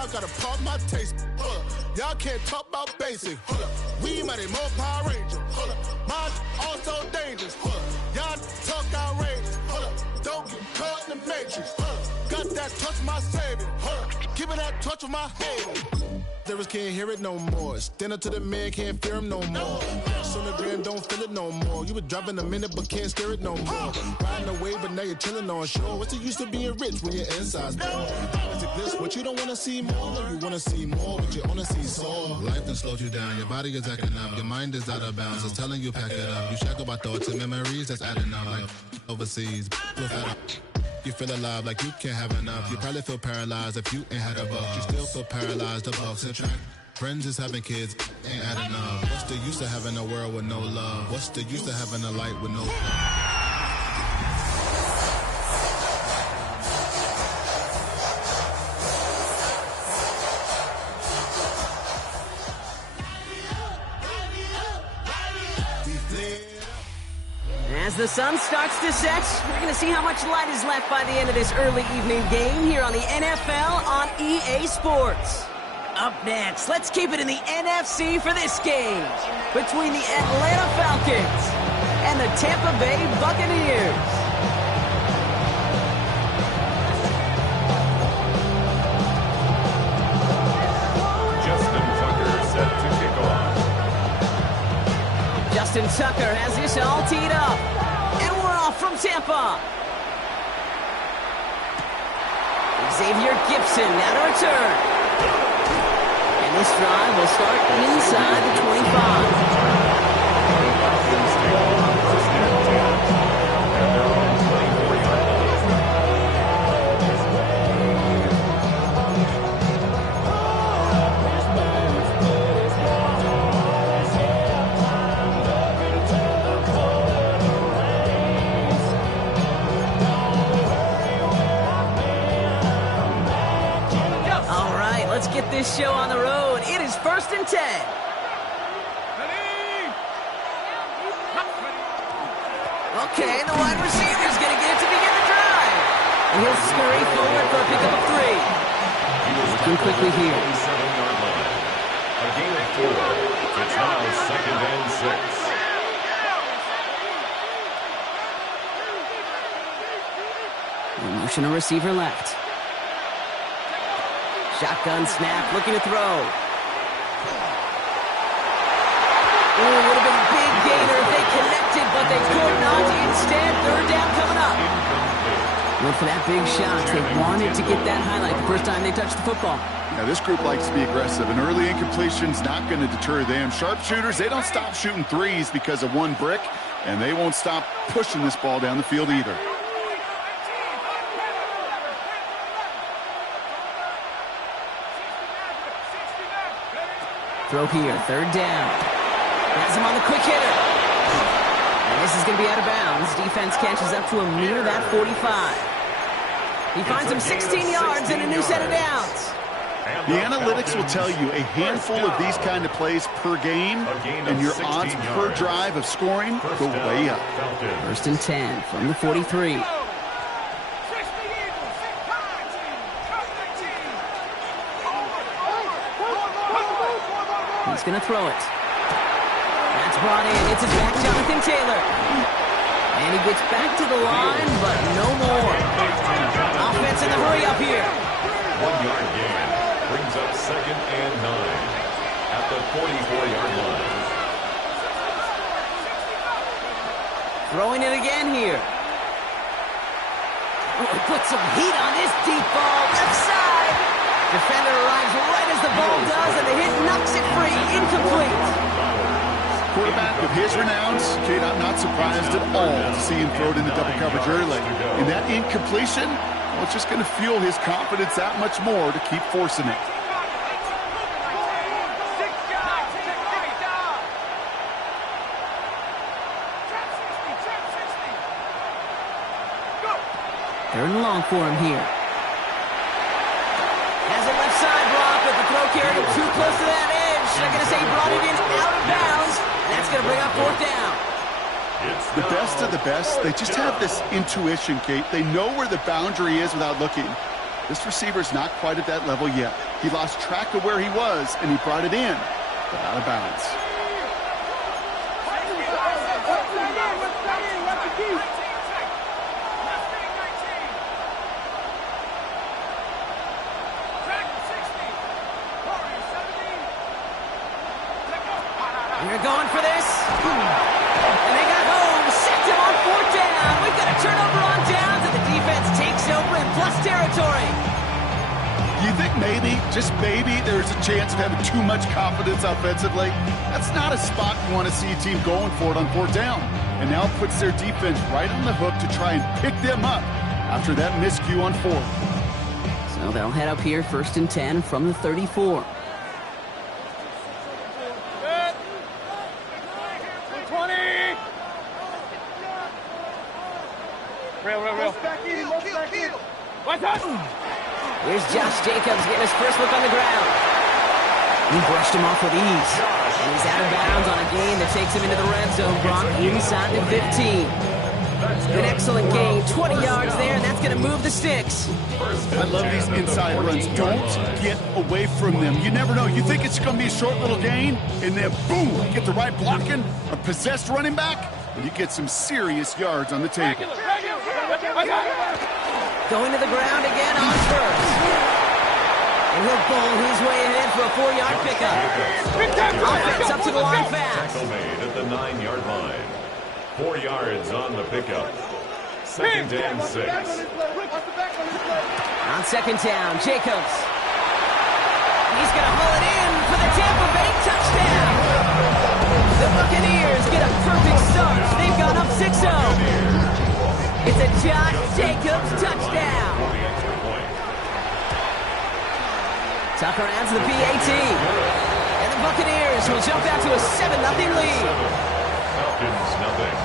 Y'all gotta pump my taste. Y'all can't talk about basic. We mighty more Power Ranger. Mine also dangerous. Y'all talk outrageous. Don't get caught in the matrix. Got that touch my savior. Give me that touch of my hater. Lyrics can't hear it no more. Stand up to the man, can't fear him no more. On the gram, don't feel it no more. You were driving a minute, but can't steer it no more. Riding away, but now you're chilling on shore. What's the use of being rich when your inside's poor? Is it this what you don't want to see more? You want to see more, but you only see sore. Life done slowed you down. Your body is acting up. Your mind is out of bounds. It's telling you pack it up. You shackle by thoughts and memories that's adding up. Like overseas, you feel alive like you can't have enough. You probably feel paralyzed if you ain't had a buck. You still feel paralyzed. The bucks and track. Friends is having kids, ain't adding up. What's the use of having a world with no love? What's the use of having a light with no love? As the sun starts to set, we're going to see how much light is left by the end of this early evening game here on the NFL on EA Sports. Up next, let's keep it in the NFC for this game between the Atlanta Falcons and the Tampa Bay Buccaneers. Justin Tucker set to kick off. Justin Tucker has this all teed up. And we're off from Tampa. Xavier Gibson now to return. And this drive will start inside the 25. Let's get this show on the road. It is 1st and 10. Okay, the wide receiver's going to get it to begin the drive. And he'll scurry forward for a pickup of 3. Looking quickly here. A gain of 4. It's now 2nd and 6. We'll motion a receiver left. Shotgun snap, looking to throw. Ooh, would have been a big gainer if they connected, but they could not. Instead, 3rd down coming up. Went for that big shot. They wanted to get that highlight the first time they touched the football. Now, this group likes to be aggressive. An early incompletion's not going to deter them. Sharpshooters, they don't stop shooting threes because of one brick, and they won't stop pushing this ball down the field either. Throw here, 3rd down. Has him on the quick hitter. And this is going to be out of bounds. Defense catches up to him near that 45. He finds him 16 yards and a new set of downs. The analytics will tell you a handful of these kind of plays per game, and your odds per drive of scoring go way up. 1st and 10 from the 43. He's going to throw it. That's brought in. It's his back, Jonathan Taylor. And he gets back to the line, but no more. Offense in the hurry up here. 1-yard gain brings up 2nd and 9 at the 44-yard line. Throwing it again here. Oh, he put some heat on this deep ball. Left side. Defender arrives right as the ball does, and the hit knocks it free. Incomplete. Quarterback with his renowns, not surprised at all to see him throw it into double coverage early. And that incompletion, well, it's just going to fuel his confidence that much more to keep forcing it. Third and long for him here. Has a left side block, but the throw carried him too close to that edge. They're going to say he brought it in out of bounds. That's going to bring up 4th down. The best of the best, they just have this intuition, Kate. They know where the boundary is without looking. This receiver's not quite at that level yet. He lost track of where he was, and he brought it in, but out of bounds. They're going for this. And they got home. Sacked him on 4th down. We've got a turnover on downs, and the defense takes over in plus territory. You think maybe, just maybe, there's a chance of having too much confidence offensively? That's not a spot you want to see a team going for it on 4th down. And now it puts their defense right on the hook to try and pick them up after that miscue on 4th. So they'll head up here 1st and 10 from the 34. Here's Josh Jacobs getting his first look on the ground. He brushed him off with ease. And he's out of bounds on a gain that takes him into the red zone, Brock, inside the 15. An excellent gain, 20 yards there, and that's going to move the sticks. I love these inside runs. Don't get away from them. You never know. You think it's going to be a short little gain, and then boom, you get the right blocking, a possessed running back, and you get some serious yards on the table. Going to the ground again on 1st. And he'll bowl his way ahead for a 4-yard pickup. Offense up to the line fast. Tackle made at the 9-yard line. 4 yards on the pickup. 2nd and 6. On 2nd down, Jacobs. He's going to haul it in for the Tampa Bay touchdown. The Buccaneers get a perfect start. They've gone up 6-0. It's a Josh Jacobs touchdown. Tucker adds the PAT. And the Buccaneers will jump out to a 7-0 lead. Falcons nothing.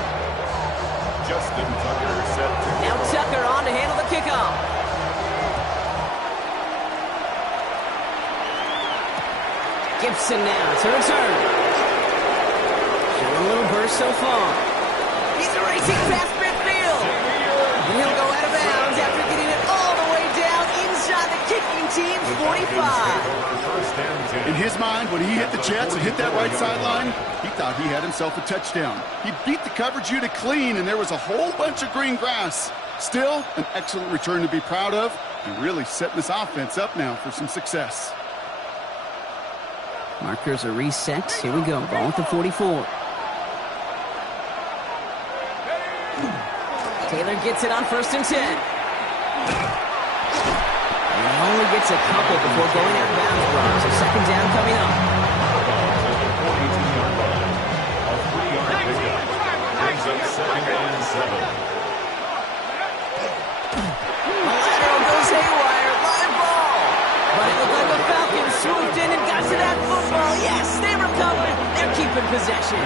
Justin Tucker set to go. Now Tucker on to handle the kickoff. Gibson now to return. Showing a little burst so far. He's racing past midfield. And he'll go out of bounds after getting it all the way down inside the kicking team's 45. In his mind, when he hit the Jets and hit that right sideline, he thought he had himself a touchdown. He beat the coverage unit clean, and there was a whole bunch of green grass. Still, an excellent return to be proud of, and really setting this offense up now for some success. Markers are reset. Here we go. Ball at the 44. Taylor gets it on 1st and 10. And he only gets a couple before going out of bounds, Brock. So 2nd down coming up. A 3-yard pickup. Brings up 2nd and 7. The lateral goes haywire. Live ball. But it looked like the Falcons swooped in and got to that football. Yes, they recovered. They're keeping possession.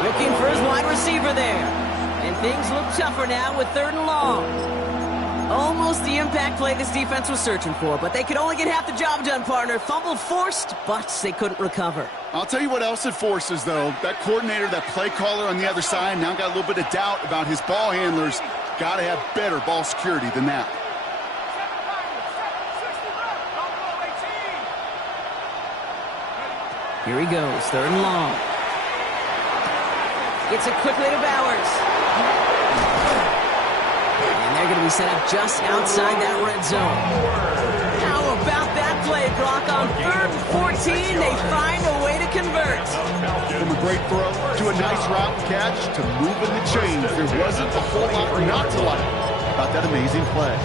Looking for his wide receiver there. And things look tougher now with 3rd and long. Almost the impact play this defense was searching for, but they could only get half the job done, partner. Fumble forced, but they couldn't recover. I'll tell you what else it forces, though. That coordinator, that play caller on the other side, now got a little bit of doubt about his ball handlers. Got to have better ball security than that. Here he goes, 3rd and long. Gets it quickly to Bowers. And they're going to be set up just outside that red zone. How about that play, Brock? On 3rd and 14, they find a way to convert. From a great throw to a nice route catch to moving the chains, there wasn't a whole lot not to like about that amazing play.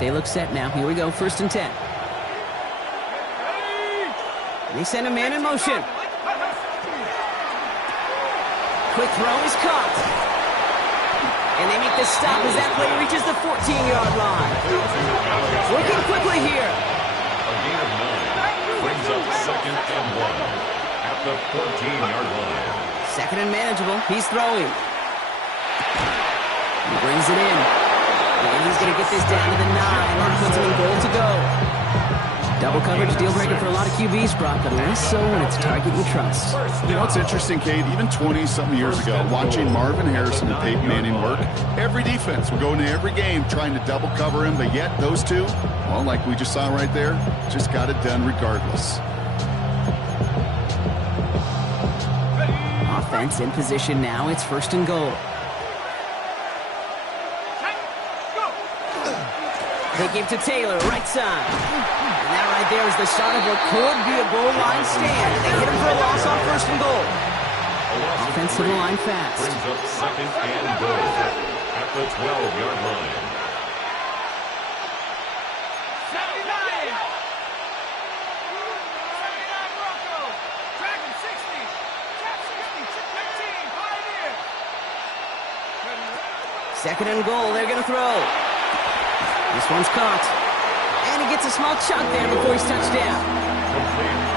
They look set now. Here we go, 1st and 10. They send a man in motion. Quick throw is caught. And they make the stop as that play reaches the 14-yard line. Working quickly here. A gain of 9 brings up 2nd and 1 at the 14-yard line. 2nd and manageable. He's throwing. He brings it in. And he's going to get this down to the 9. That puts him in goal to go. Double coverage deal breaker for a lot of QBs, Brock, but less so when it's a target you trust. You know, it's interesting, Kate, even 20-something years ago, watching Marvin Harrison and Peyton Manning work, every defense would go into every game trying to double cover him, but yet those two, well, like we just saw right there, just got it done regardless. Offense in position now. It's 1st and goal. They give to Taylor, right side. And that right there is the start of what could be a goal line stand. They hit him for a loss on 1st and goal. Offense to the line fast. Brings up 2nd and goal at the 12-yard line. Second and goal, they're going to throw. This one's caught. And he gets a small chunk there before he's touched down.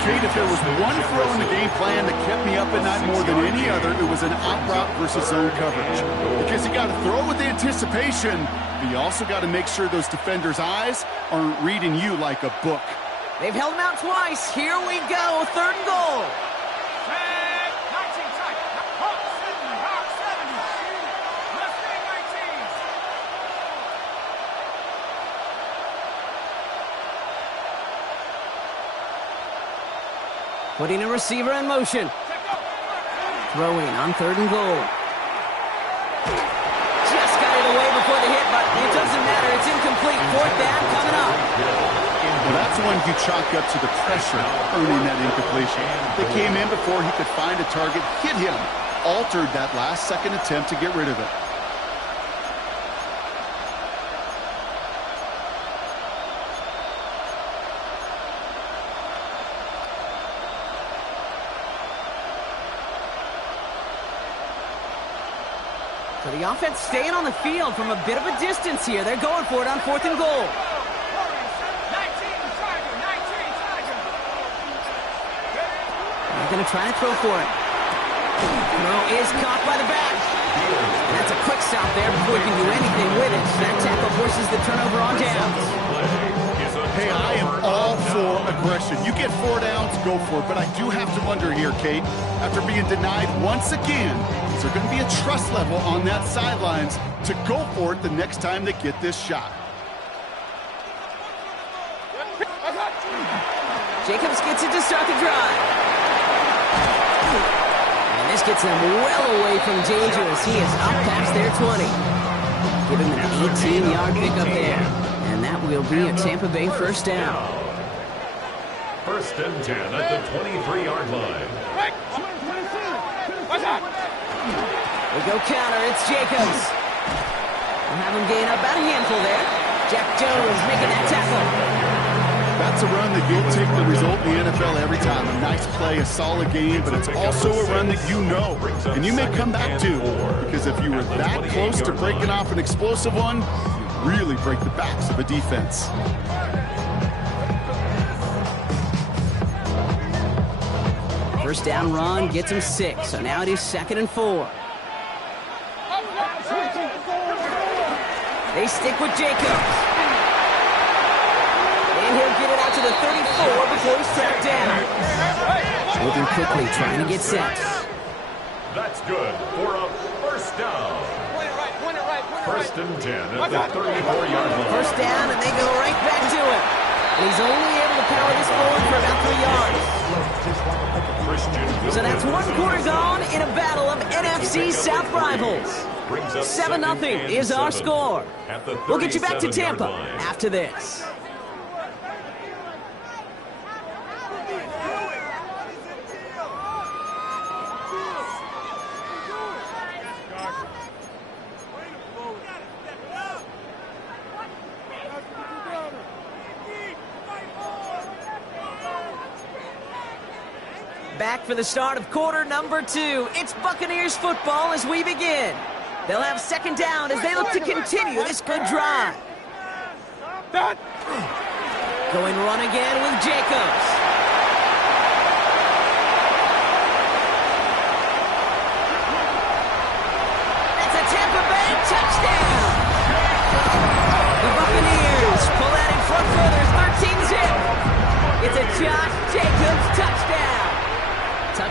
Kate, if there was one throw in the game plan that kept me up at night more than any other, it was an out route versus zone coverage. Because you got to throw with anticipation, but you also got to make sure those defenders' eyes aren't reading you like a book. They've held him out twice. Here we go, 3rd and goal. Putting a receiver in motion. Throwing on 3rd and goal. Just got it away before the hit, but it doesn't matter. It's incomplete. 4th down coming up. Well, that's one you chalk up to the pressure earning that incompletion. They came in before he could find a target, hit him, altered that last-second attempt to get rid of it. So the offense staying on the field from a bit of a distance here. They're going for it on 4th and goal. They're going to try to throw for it. Throw is caught by the back. And that's a quick stop there before he can do anything with it. That tackle forces the turnover on downs. Hey, I am all for aggression. You get 4 downs, go for it. But I do have to wonder here, Kate, after being denied once again, is there going to be a trust level on that sidelines to go for it the next time they get this shot? Jacobs gets it to start the drive. And this gets them well away from danger as he is up past their 20. Give him an 18-yard pickup there. And that will be a Tampa Bay 1st down. 1st and 10 at the 23-yard line. We go counter. It's Jacobs. We'll have him gain up about a handful there. Jack Jones making that tackle. That's a run that you'll take the result in the NFL every time. A nice play, a solid game, but it's also a run that you know, and you may come back to, because if you were that close to breaking off an explosive one, you really break the backs of a defense. First down run gets him 6, so now it is 2nd and 4. They stick with Jacobs. And he'll get it out to the 34 before he's tracked down. Moving quickly, trying to get set. That's good for a 1st down. 1st and 10 at the 34-yard line. 1st down, and they go right back to it. And he's only able to power this forward for about 3 yards. So that's 1 quarter gone in a battle of NFC South rivals. 7-0 is our score. We'll get you back to Tampa after this. Back for the start of quarter number 2. It's Buccaneers football as we begin. They'll have 2nd down as they look to continue this good drive. Going run again with Jacobs. That's a Tampa Bay touchdown. The Buccaneers pull that in front further, 13-zip.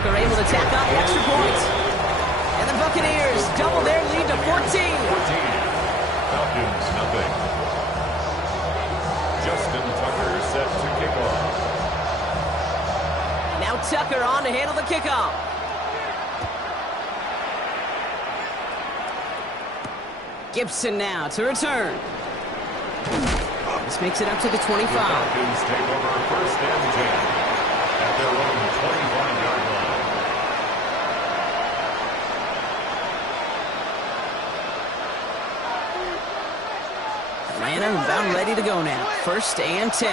Tucker able to tack on the extra point. And the Buccaneers double their lead to 14. Falcons, nothing. Justin Tucker set to kick off. Now Tucker on to handle the kickoff. Gibson now to return. This makes it up to the 25. The Falcons take over first and 10 at their own 25-yard line. Atlanta about ready to go now. First and 10.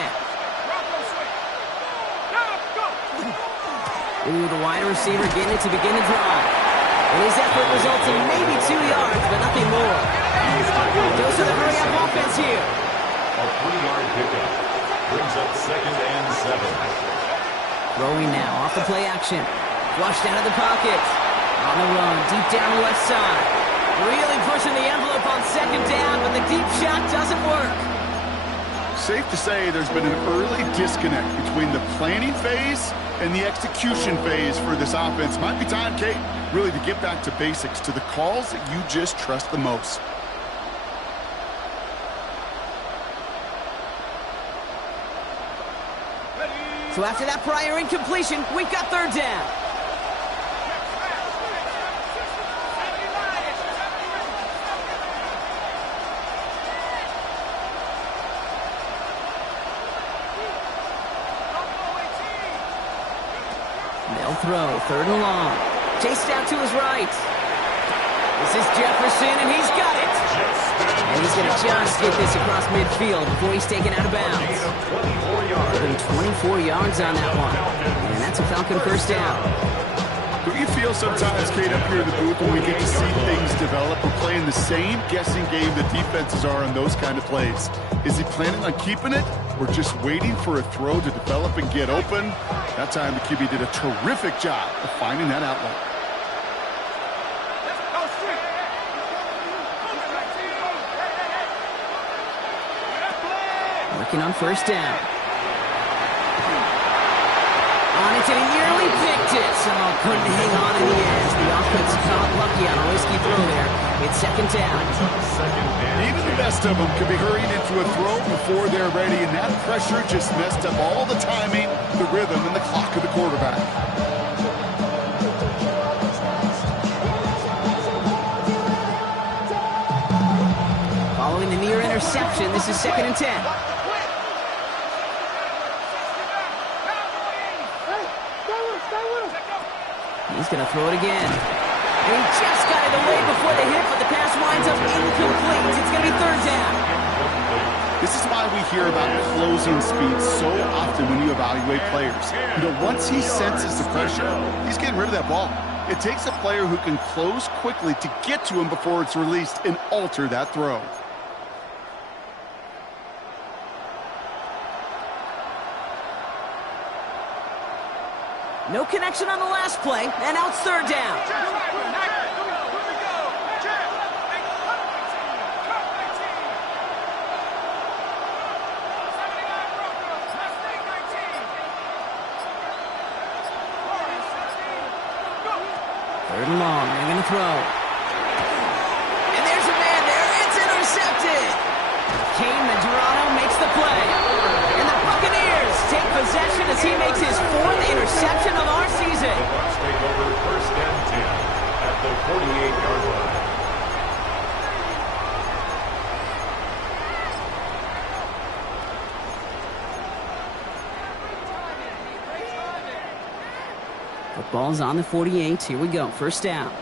Ooh, the wide receiver getting it to begin the drive. And his effort results in maybe 2 yards, but nothing more. Goes to the hurry-up offense here. A 3-yard pickup brings up second and 7. Throwing now off the play action. Flushed out of the pocket. On the run, deep down the left side. Really pushing the envelope on second down, but the deep shot doesn't work. Safe to say there's been an early disconnect between the planning phase and the execution phase for this offense. Might be time, Kate, really to get back to basics, to the calls that you just trust the most. So after that prior incompletion, we've got third down. They'll throw, third and long. Chased out to his right. This is Jefferson, and he's got it. And he's going to just get this across midfield before he's taken out of bounds. 24 yards on that one. And that's a Falcon first down. Do you feel sometimes, Kate, up here in the booth when we get to see things develop? We're playing the same guessing game the defenses are on those kind of plays. Is he planning on keeping it? We're just waiting for a throw to develop and get open. That time the QB did a terrific job of finding that outlet. Working on first down. On it, and he nearly picked it. So couldn't hang on in the end. The offense got lucky on a risky throw there. It's second down. Even the best of them could be hurrying into a throw before they're ready, and that pressure just messed up all the timing, the rhythm, and the clock of the quarterback. Following the near interception, this is second and 10. He's going to throw it again. And he just got it away before the hit, but the pass winds up incomplete. It's going to be third down. This is why we hear about closing speed so often when you evaluate players. You know, once he senses the pressure, he's getting rid of that ball. It takes a player who can close quickly to get to him before it's released and alter that throw. No connection on the last play, and now it's third down. Third and long, they're going to throw. And there's a man there, it's intercepted. Kane Medrano makes the play. And the Buccaneers take possession as he makes his fourth interception of our season. The Bucs take over first and 10 at the 48-yard line. The ball's on the 48. Here we go. First down.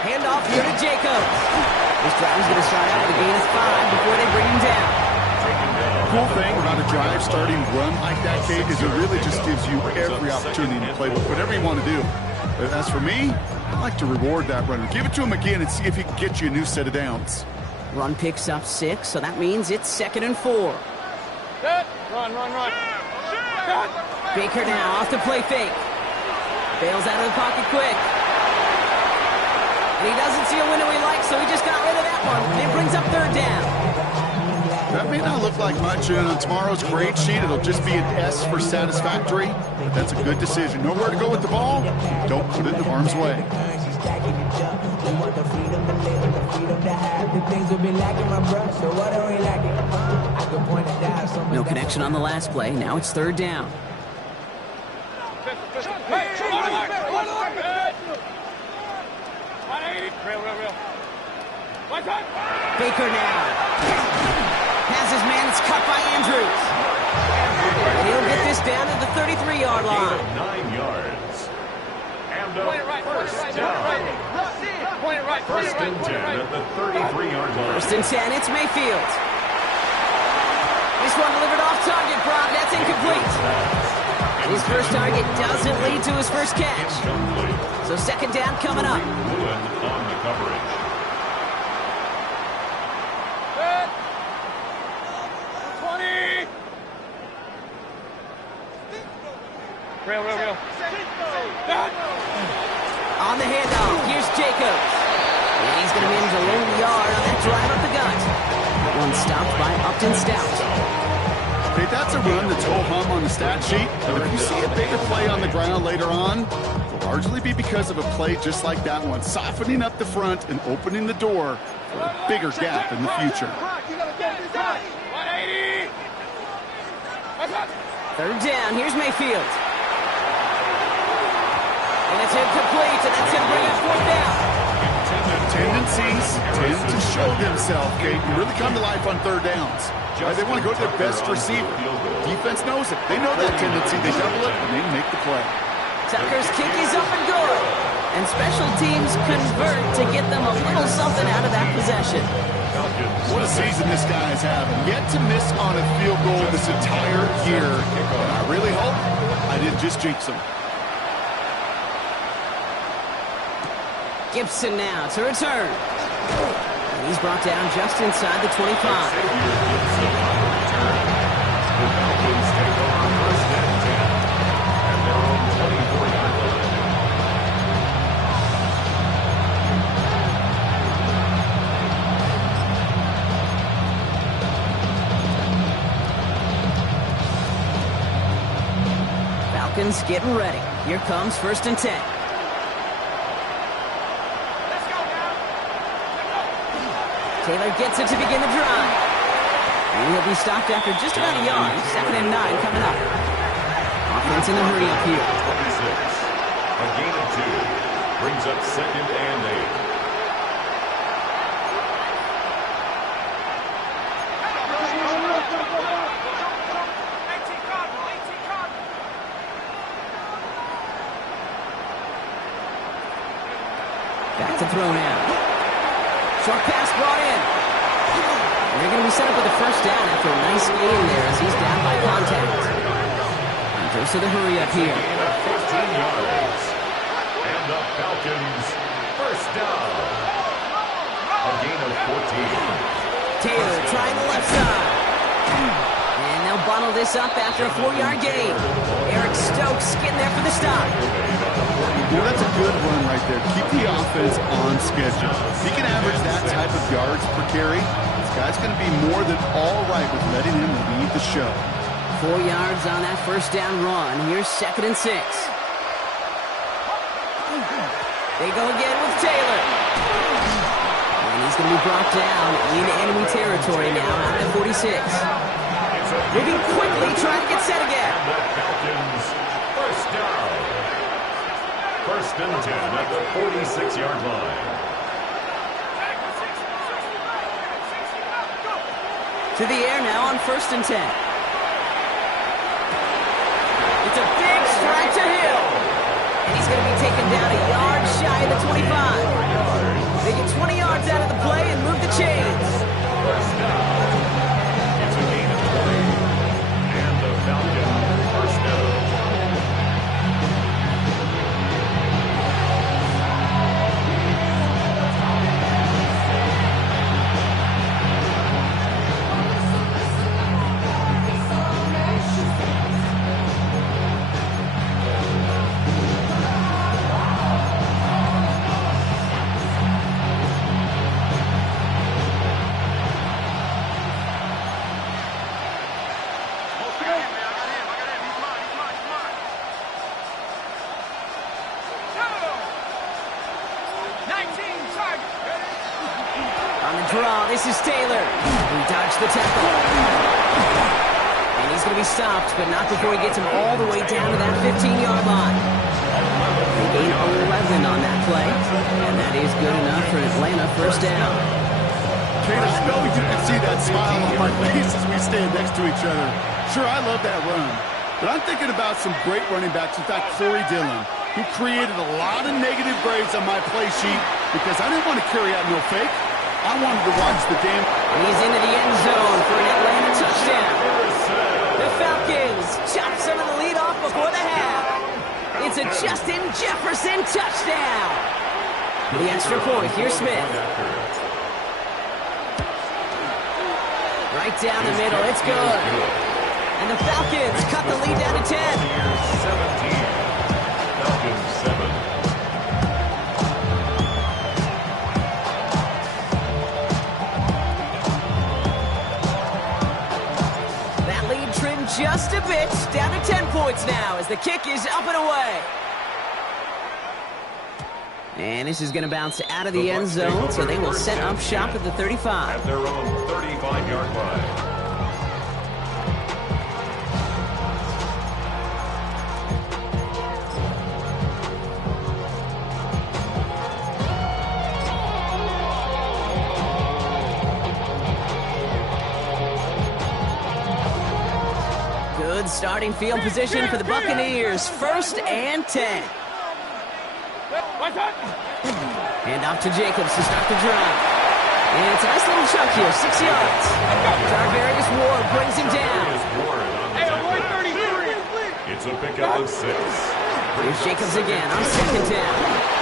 Handoff here to Jacobs. This drive is going to start out with a gain of 5 before they bring him down. Cool thing about a drive starting run like that, Kate, is it really just gives you every opportunity to play with whatever you want to do. As for me, I like to reward that runner. Give it to him again and see if he can get you a new set of downs. Run picks up 6, so that means it's second and 4. Run. Baker now off the play fake. Bails out of the pocket quick. And he doesn't see a window he likes, so he just got rid of that one. And it brings up third down. That may not look look like much, and on tomorrow's grade sheet, it'll just be an S for satisfactory. But that's a good decision. Nowhere to go with the ball. Don't put it in harm's way. No connection on the last play. Now it's third down. Baker now. Has his man. It's cut by Andrews. He'll get this down to the 33-yard line. 9 yards. And first down. First and 10 at the 33-yard line. First and 10, it's Mayfield. This one delivered off target, Brock. That's incomplete. His first target doesn't lead to his first catch. So second down coming up. Lewin on the coverage. Real. On the handoff, here's Jacobs. And he's going to manage a low yard on that drive up the gut. One stopped by Upton Stout. Okay, that's a run that's ho-hum on the stat sheet. But if you see a bigger play on the ground later on, it'll largely be because of a play just like that one, softening up the front and opening the door for a bigger gap in the future. Third down, here's Mayfield. And it's incomplete, and that's going to bring up fourth down. Tendencies tend to show themselves, Kate, and really come to life on third downs. Right? They want to go to their best receiver. Defense knows it. They know that tendency. They double it, and they make the play. Tucker's kick is up and good. And special teams convert to get them a little something out of that possession. What a season this guy is having. Yet to miss on a field goal this entire year. And I really hope I didn't just jinx him. Gibson now to return. And he's brought down just inside the 25. Falcons getting ready. Here comes first and 10. Taylor gets it to begin the drive. And he'll be stopped after just about a yard. Second and 9 coming up. Offense in a hurry up here. 26. A gain of 2. Brings up second and 8. Back to throw now. Short pass brought in. And they're going to be set up with a first down after a nice gain there as he's down by contact. And goes to the hurry up here. 15 yards. And the Falcons first down. A gain of 14. Taylor trying the left side. And they'll bottle this up after a 4-yard gain. Eric Stokes getting there for the stop. You know, that's a good run right there. Keep the offense on schedule. If he can average that type of yards per carry, this guy's going to be more than all right with letting him lead the show. 4 yards on that first down run. Here's second and 6. They go again with Taylor. And he's going to be brought down in enemy territory now at the 46. Moving quickly, trying to get set again. The Falcons first down. First and 10 at the 46-yard line. To the air now on first and 10. It's a big strike to Hill. And he's going to be taken down a yard shy of the 25. They get 20 yards out of the play and move the chains. First down. It's a gain of 20. And the Falcons first down. this is Taylor. He dodged the tackle. And he's going to be stopped, but not before he gets him all the way down to that 15-yard line. They gain 11 on that play, and that is good enough for Atlanta first down. Kate, I know you can see that smile on my face as we stand next to each other. Sure, I love that run, but I'm thinking about some great running backs. In fact, Corey Dillon, who created a lot of negative grades on my play sheet because I didn't want to carry out no fake. I wanted to watch the game. He's into the end zone for an Atlanta touchdown. The Falcons chop some of the lead off before the half. It's a Justin Jefferson touchdown. The extra point, here's Smith. Right down the middle, it's good. And the Falcons cut the lead down to 10. 17. Falcons 7. That lead trimmed just a bit, down to 10 points now as the kick is up and away. And this is going to bounce out of the end zone, so they will set up shop at the 35. At their own 35-yard line. Good starting field position for the Buccaneers. 1st and 10. Hand off to Jacobs to start the drive. And it's a nice little chunk here, 6 yards. Tarvarius Ward brings him down. It's a pickup of 6. Here's Jacobs again on 2nd down.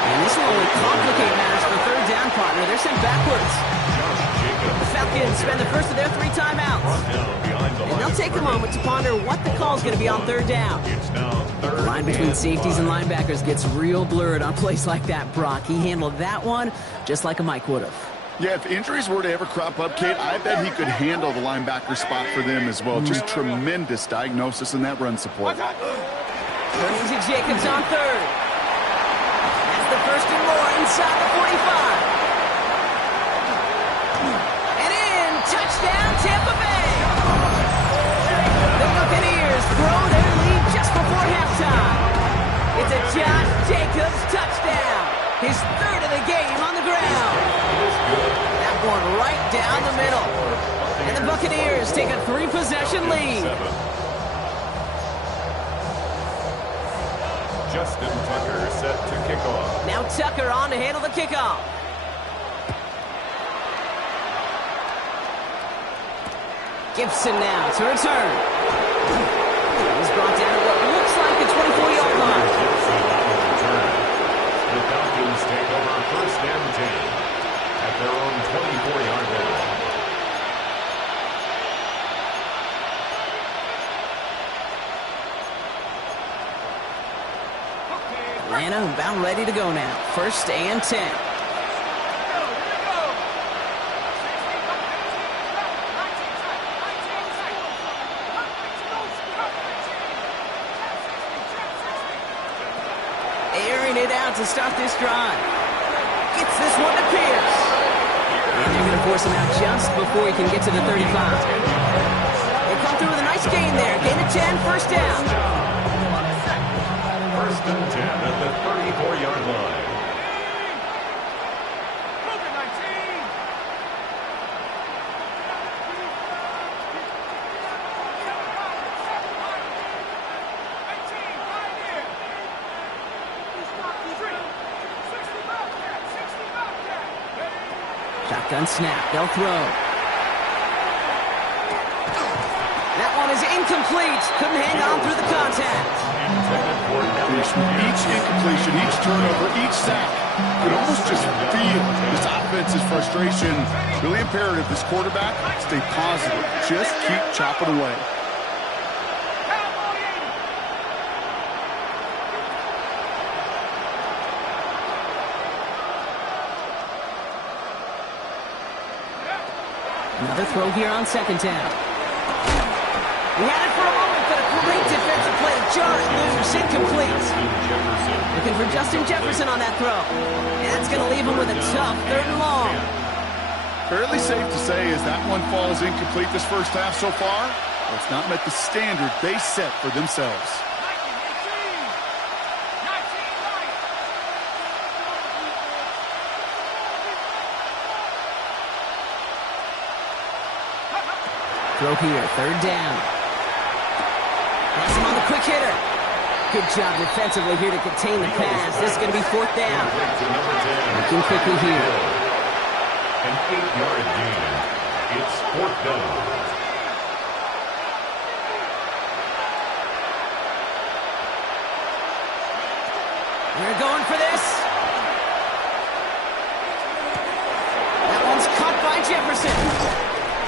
And this will only complicate matters for 3rd down, partner. They're sent backwards. The Falcons spend the first of their 3 timeouts. And they'll take a moment to ponder what the call is going to be on 3rd down. The line between safeties and linebackers gets real blurred on plays like that, Brock. He handled that one just like a Mike would have. Yeah, if injuries were to ever crop up, Kate, I bet he could handle the linebacker spot for them as well. Just tremendous diagnosis in that run support. Turning to Jacobs on 3rd. That's the 1st and more inside the 45. And in, touchdown Tampa Bay. The Buccaneers throw their lead just before halftime. It's a Josh Jacobs touchdown. His 3rd of the game on the ground. That one right down the middle. And the Buccaneers take a 3-possession lead. Justin Tucker set to kick off. Now Tucker on to handle the kickoff. Gibson now to return. He's brought down to what looks like the 24-yard line. The Falcons take over 1st and 10 at their own 24-yard line. Atlanta about ready to go now. 1st and 10. Airing it out to start this drive. Gets this one to Pierce. And they're going to force him out just before he can get to the 35. They come through with a nice gain there. Gain of 10, 1st down. 1st and 10 at the 34-yard line. Shotgun snap. They'll throw. That one is incomplete. Couldn't hang on through the contact. Each incompletion, each turnover, each sack, you can almost just feel this offense's frustration. Really imperative, this quarterback, stay positive. Just keep chopping away. Another throw here on 2nd down. We had it for a moment, but a great defensive play to jar it loose. Incomplete. Looking for Justin Jefferson on that throw. And that's going to leave him with a tough 3rd and long. Fairly safe to say as that one falls incomplete this first half so far, well, it's not met the standard they set for themselves. Throw here, third down. Pass him on the quick hitter. Good job defensively here to contain the pass. This is going to be fourth down. Looking quickly here. An 8-yard gain. It's fourth down. We're going for this. That one's caught by Jefferson.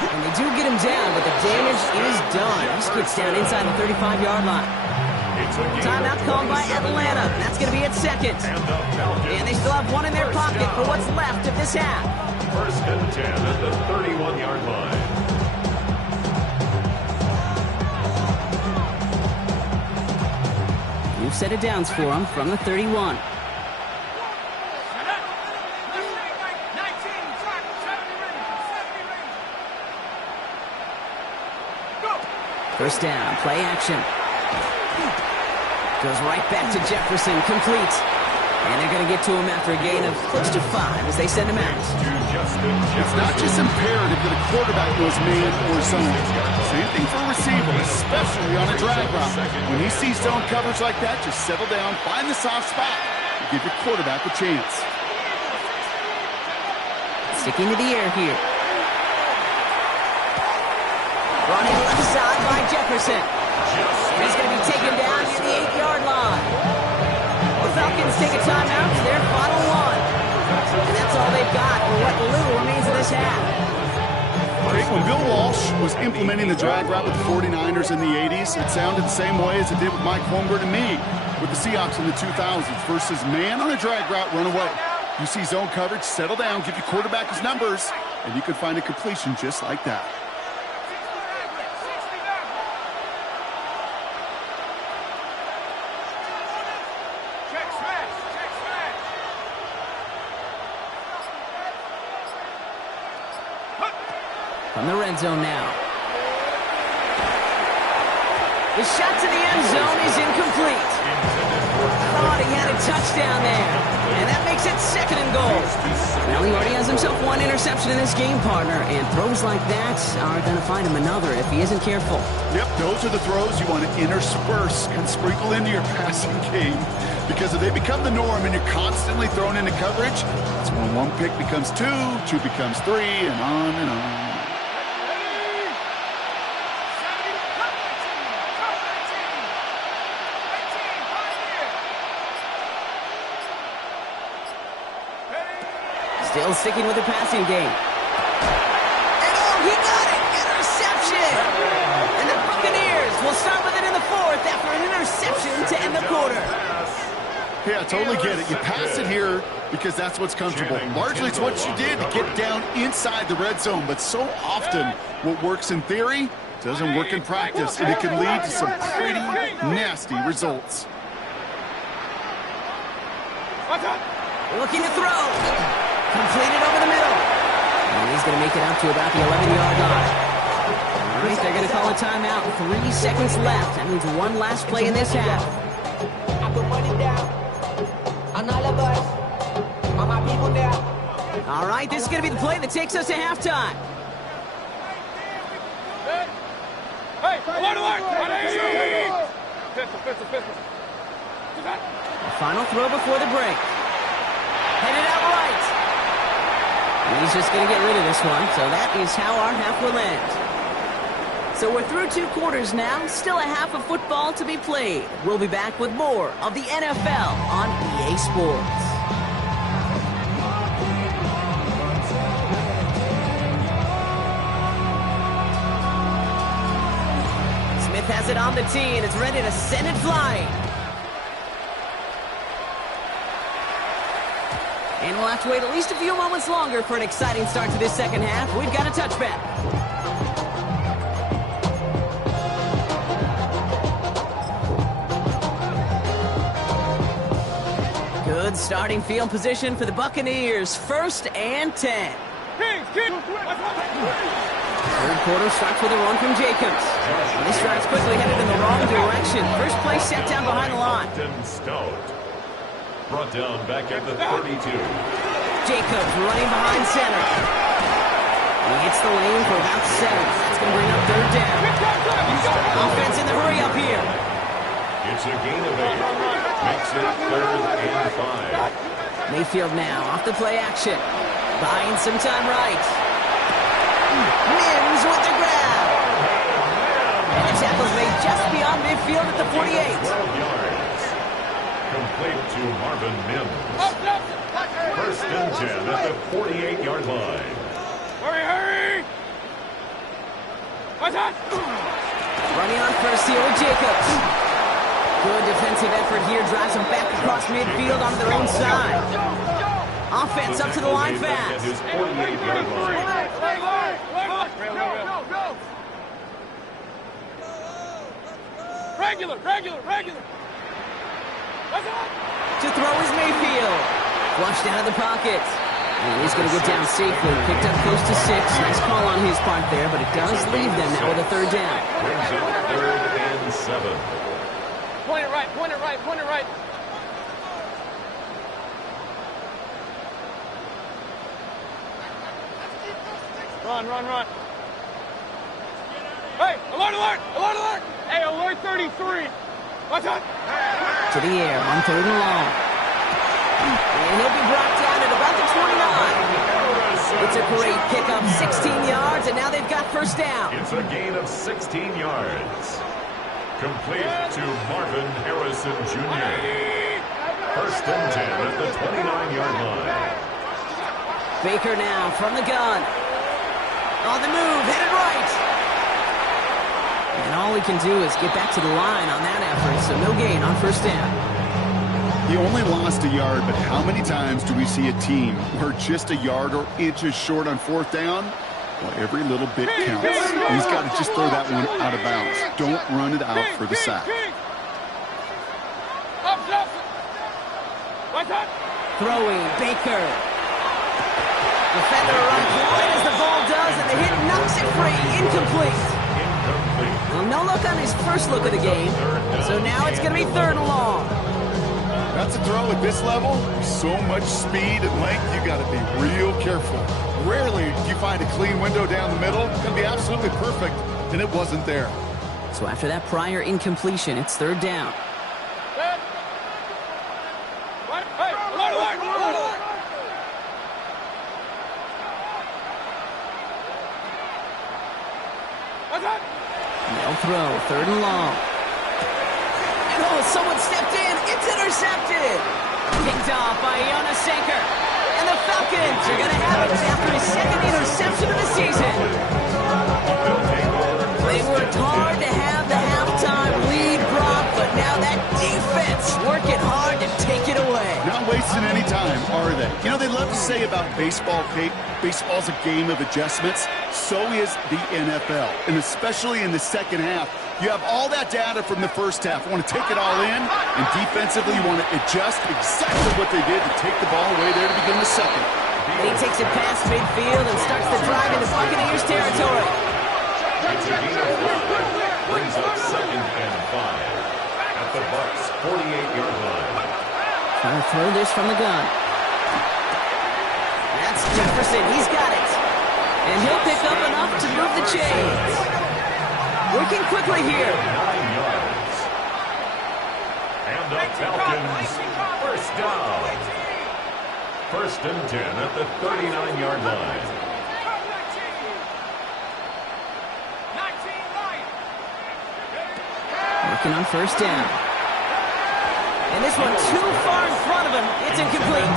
And they do get him down, but the damage is done. He gets down inside the 35-yard line. Timeout called by Atlanta. That's going to be at second. And they still have one in their pocket for what's left of this half. First and 10 at the 31-yard line. New set of downs for him from the 31. First down, play action. Goes right back to Jefferson, complete. And they're going to get to him after a gain of close to 5 as they send him out. It's not just imperative that a quarterback knows man or zone. Same thing for a receiver, especially on a drag route. When he sees zone coverage like that, just settle down, find the soft spot, and give your quarterback a chance. Sticking to the air here. Running left side by Jefferson. And he's going to be taken down near the 8-yard line. The Falcons take a timeout to their final one. And that's all they've got for what little remains of this half. When Bill Walsh was implementing the drag route with the 49ers in the 80s, it sounded the same way as it did with Mike Holmgren and me with the Seahawks in the 2000s versus man on a drag route, run away. You see zone coverage, settle down, give your quarterback his numbers, and you can find a completion just like that. From the red zone now. The shot to the end zone is incomplete. Thought he had a touchdown there. And that makes it second and goal. Well, he already has himself one interception in this game, partner. And throws like that are going to find him another if he isn't careful. Yep, those are the throws you want to intersperse and sprinkle into your passing game. Because if they become the norm and you're constantly thrown into coverage, that's when one pick becomes two becomes three, and on and on. Still sticking with the passing game. And oh, he got it! Interception! And the Buccaneers will start with it in the fourth after an interception to end the quarter. Yeah, I totally get it. You pass it here because that's what's comfortable. Largely it's what you did to get down inside the red zone, but so often what works in theory doesn't work in practice, and it can lead to some pretty nasty results. Looking to throw. Completed over the middle. And he's going to make it out to about the 11-yard line. All right, they're going to call a timeout. 3 seconds left. That means one last play in this half. I put money down on all of us, on my people down. All right, this is going to be the play that takes us to halftime. Hey, come to work! Pistol. The final throw before the break. Headed out right. He's just going to get rid of this one, so that is how our half will end. So we're through 2 quarters now, still a half of football to be played. We'll be back with more of the NFL on EA Sports. Smith has it on the tee, and it's ready to send it flying. And we'll have to wait at least a few moments longer for an exciting start to this second half. We've got a touchback. Good starting field position for the Buccaneers. 1st and 10. Third quarter starts with a run from Jacobs. And this drive's quickly headed in the wrong direction. First play set down behind the line. Brought down back at the 32. Jacobs running behind center. He hits the lane for about 7. That's going to bring up third down. Offense in the hurry up here. It's a gain of 8. Makes it 3rd and 5. Mayfield now off the play action. Buying some time right. Mims with the grab. And the tackle's made just beyond midfield at the 48. 12 yards. Complete to Marvin Mims. 1st and 10 at the 48-yard line. Hurry! What's that? Running on first here with Jacobs. Good defensive effort here. Drives them back across midfield onto their own side. Offense up to the line fast. His 48-yard line. Go! Regular. To throw is Mayfield. Flushed out of the pocket. And he's going to get down safely. Picked up close to 6. Nice call on his part there, but it does leave them now with a third down. Brings it 3rd and 7. Point it right. Run. Hey, alert! Hey, alert 33. What's that? To the air on 3rd and long. And he'll be brought down at about the 29. It's a great pickup, 16 yards, and now they've got first down. It's a gain of 16 yards. Complete to Marvin Harrison Jr. 1st and 10 at the 29-yard line. Baker now from the gun. On the move, headed right. And all he can do is get back to the line on that effort, so no gain on first down. He only lost a yard, but how many times do we see a team where just a yard or inches short on 4th down? Well, every little bit counts. He's got to just throw that one out of bounds. Don't run it out for the sack. Throwing, Baker. Defender runs right as the ball does, and the hit knocks it free. Incomplete. Well, no look on his first look of the game, so now it's going to be 3rd and long. That's a throw at this level. So much speed and length, you got to be real careful. Rarely do you find a clean window down the middle. It's going to be absolutely perfect, and it wasn't there. So after that prior incompletion, it's 3rd down. No throw, 3rd and long. And someone stepped in. It's intercepted. Picked off by Iona Sanker. And the Falcons are going to have it after his 2nd interception of the season. They worked hard to have the halftime lead, Brock, but now that defense working hard to take it away. Not wasting any time, are they? You know, they love to say about baseball, Kate, baseball's a game of adjustments. So is the NFL, and especially in the second half. You have all that data from the first half. You want to take it all in, and defensively you want to adjust exactly what they did to take the ball away there to begin the second. And he takes it past midfield and starts the drive into Buccaneers territory. It's a gain of 5. Brings up 2nd and 5 at the Bucs' 48-yard line. Trying to throw this from the gun. That's Jefferson. He's got it. And he'll pick up enough to move the chains. Working quickly here. 9 yards. And the Falcons, 1st down. 1st and 10 at the 39-yard line. Working on 1st down. And this one too far in front of him. It's incomplete.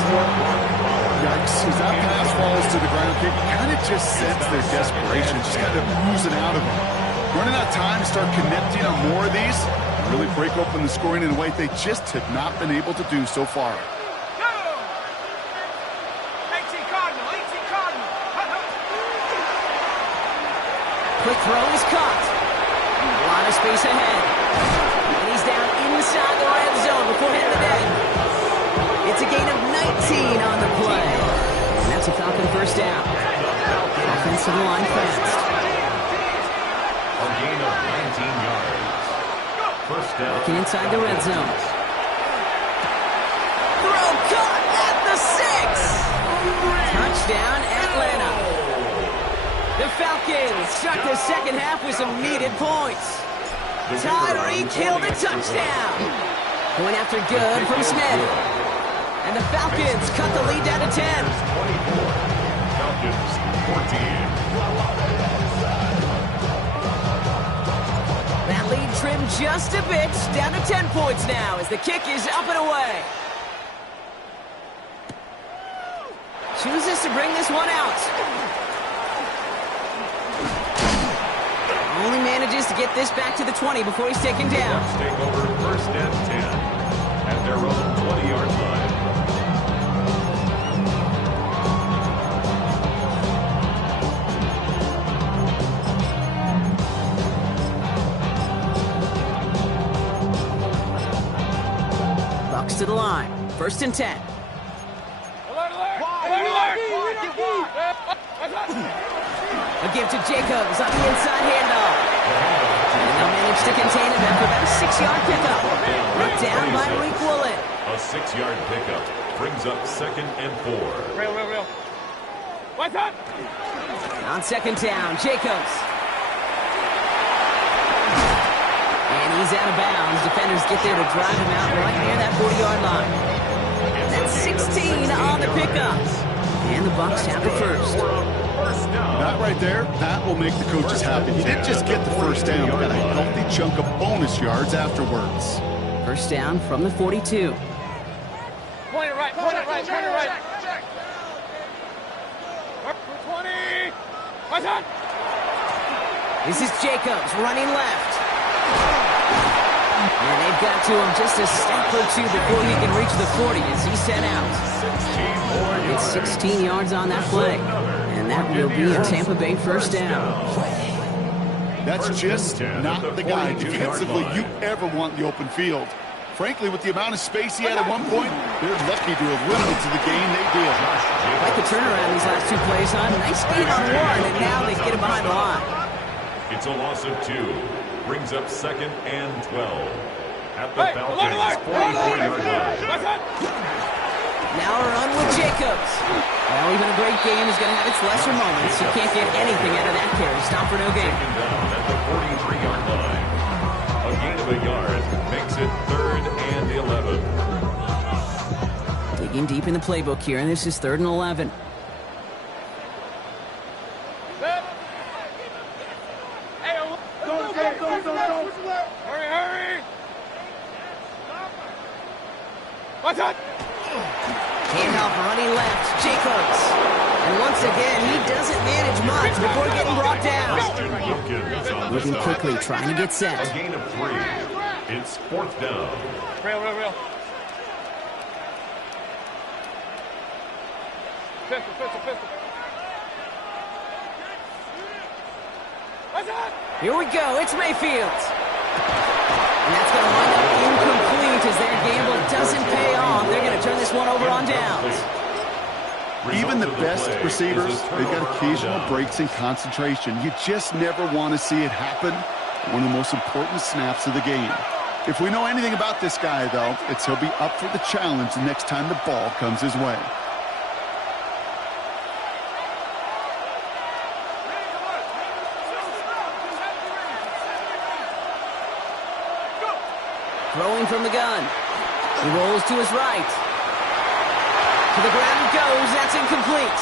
Yikes. As that pass falls to the ground, you kind of just sense their desperation, just kind of oozing out of them. Running out of time to start connecting on more of these, really break open the scoring in a way they just have not been able to do so far. Quick throw is caught. A lot of space ahead. And he's down inside the red zone before hitting the deck. It's a gain of 19 on the play. And that's It's a Falcon first down. Offense to the line fast. A gain of 19 yards. First down. Looking inside the red zone. Throw caught at the 6. Touchdown, Atlanta. The Falcons start the second half with some needed points. Tyreek Hill the touchdown. Point after good from Smith. And the Falcons cut the lead down to 10. 24. Falcons 14. That lead trimmed just a bit, down to 10 points now as the kick is up and away. Chooses to bring this one out. Only manages to get this back to the 20 before he's taken down. Bucs take over first and 10 at their own 20-yard line. Bucs to the line. First and 10. A give to Jacobs on the inside handoff. And they'll manage to contain him after about a 6-yard pickup. Brought down by Malik Woolen. A 6-yard pickup brings up second and 4. Real. What's up? On second down, Jacobs. And he's out of bounds. Defenders get there to drive him out right near that 40-yard line. That's 16 on the pickup. And the Bucs have the first. That right there, that will make the coaches happy. He didn't just get the first down, he got a healthy chunk of bonus yards afterwards. First down from the 42. Point it right. Up for 20. What's up? This is Jacobs running left. And they've got to him just a step or two before he can reach the 40 as he's sent out. 16 yards on that play. And that will be a Tampa Bay first down. That's just not the guy defensively you ever want in the open field. Frankly, with the amount of space he had at one point, they're lucky to have limited to the game they did. Like the turnaround these last 2 plays, huh? Nice gain on one, and now they get him behind the line. It's a loss of 2. Brings up second and 12. At the Falcons' 44-yard line. Now a run with Jacobs. Well, even a great game is going to have its lesser moments. You can't get anything out of that carry. Stop for no gain. Taken down at the 43-yard line. A gain of a yard makes it 3rd and 11. Digging deep in the playbook here, and this is 3rd and 11. Hurry. What's up? Handoff running left, Jacobs. And once again, he doesn't manage much before getting brought down. Moving quickly, trying to get set. A gain of 3. It's 4th down. Real. Pistol. What's up? Here we go, it's Mayfield. And that's going to wind up incomplete as their gamble doesn't pay off. They're going to turn this one over on downs. Even the best receivers, they've got occasional breaks in concentration. You just never want to see it happen. One of the most important snaps of the game. If we know anything about this guy, though, it's he'll be up for the challenge the next time the ball comes his way. Throwing from the gun. He rolls to his right. To the ground it goes. That's incomplete.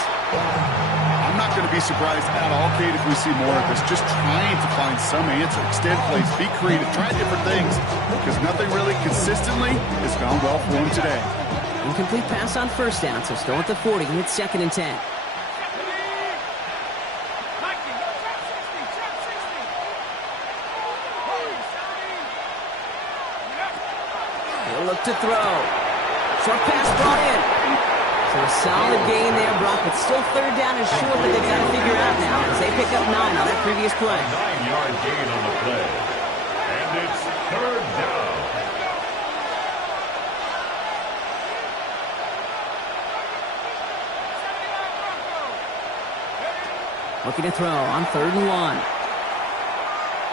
I'm not going to be surprised at all, Kate, if we see more of this. Just trying to find some answer. Extend plays, be creative, try different things. Because nothing really consistently has gone well for him today. Incomplete pass on first down, so still at the 40. It's 2nd and 10. He'll look to throw. Short pass brought in. So a solid gain there, Brock, but still 3rd down is short that they've got to figure out now as they pick up 9 on that previous play. 9-yard gain on the play. And it's 3rd down. Looking to throw on 3rd and 1.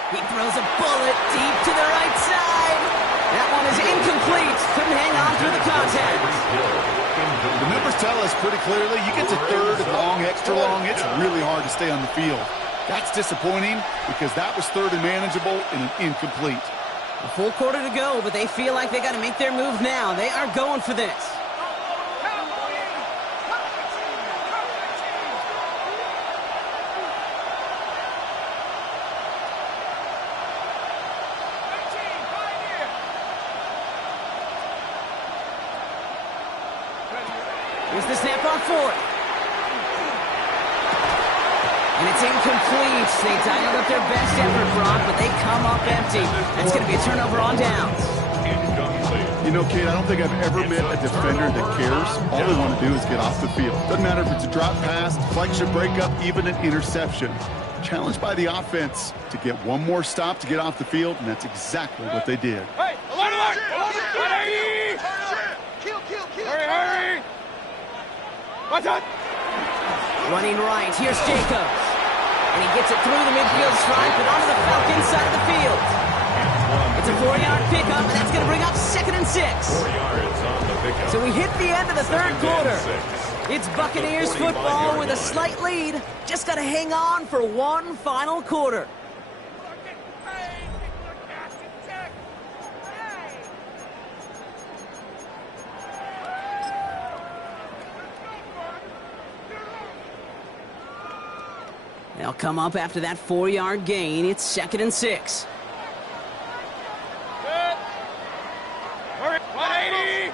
He throws a bullet deep to the right side. That one is incomplete. Couldn't hang on through the contact. The numbers tell us pretty clearly, you get to 3rd and long, extra long, it's really hard to stay on the field. That's disappointing because that was 3rd and manageable and an incomplete. A full quarter to go, but they feel like they got to make their move now. They are going for this. Here's the snap on 4th. And it's incomplete. They dialed up their best effort, Brock, but they come up empty. That's going to be a turnover on downs. You know, Kate, I don't think I've ever met a defender that cares. All they want to do is get off the field. Doesn't matter if it's a drop pass, deflection, breakup, even an interception. Challenged by the offense to get one more stop to get off the field, and that's exactly what they did. Hey, alert! Hurry! Hurry! What's up? Running right, here's Jacobs. And he gets it through the midfield stripe and onto the Falcons side of the field. It's a 4-yard pickup, and that's going to bring up 2nd and 6. 4 yards on the pickup. So we hit the end of the 3rd quarter. It's Buccaneers football with a slight lead. Just got to hang on for one final quarter. They'll come up after that 4-yard gain. It's 2nd and 6. Hurry! 180!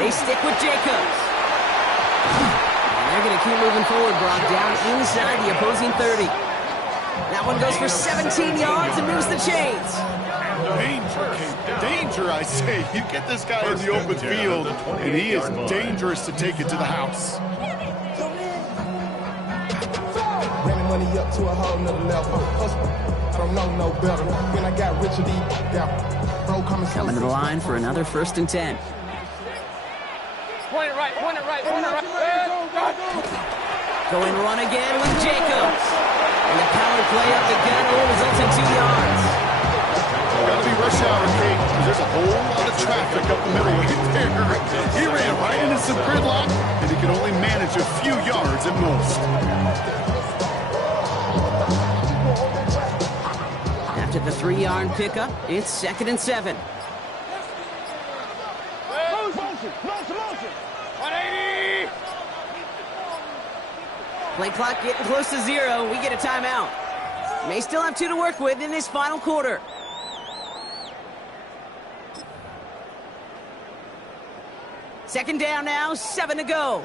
They stick with Jacobs. And they're going to keep moving forward, Brock, down inside the opposing 30. That one goes for 17 yards and moves the chains. Danger, Kate. Danger, I say. You get this guy in the open field, and he is dangerous to take it to the house. Running money up to a whole nother level. I don't know no better. When I got rich, Coming to the line for another 1st and 10. Point it right. Going run again with Jacobs. And the power play up the gun only results in 2 yards. Gotta be rush hour, Kate, because there's a whole lot of traffic up the middle right there. He ran right into some gridlock, and he could only manage a few yards at most. After the 3-yard pickup, it's 2nd and 7. 180! Play clock getting close to 0. We get a timeout. May still have 2 to work with in this final quarter. Second down now, 7 to go.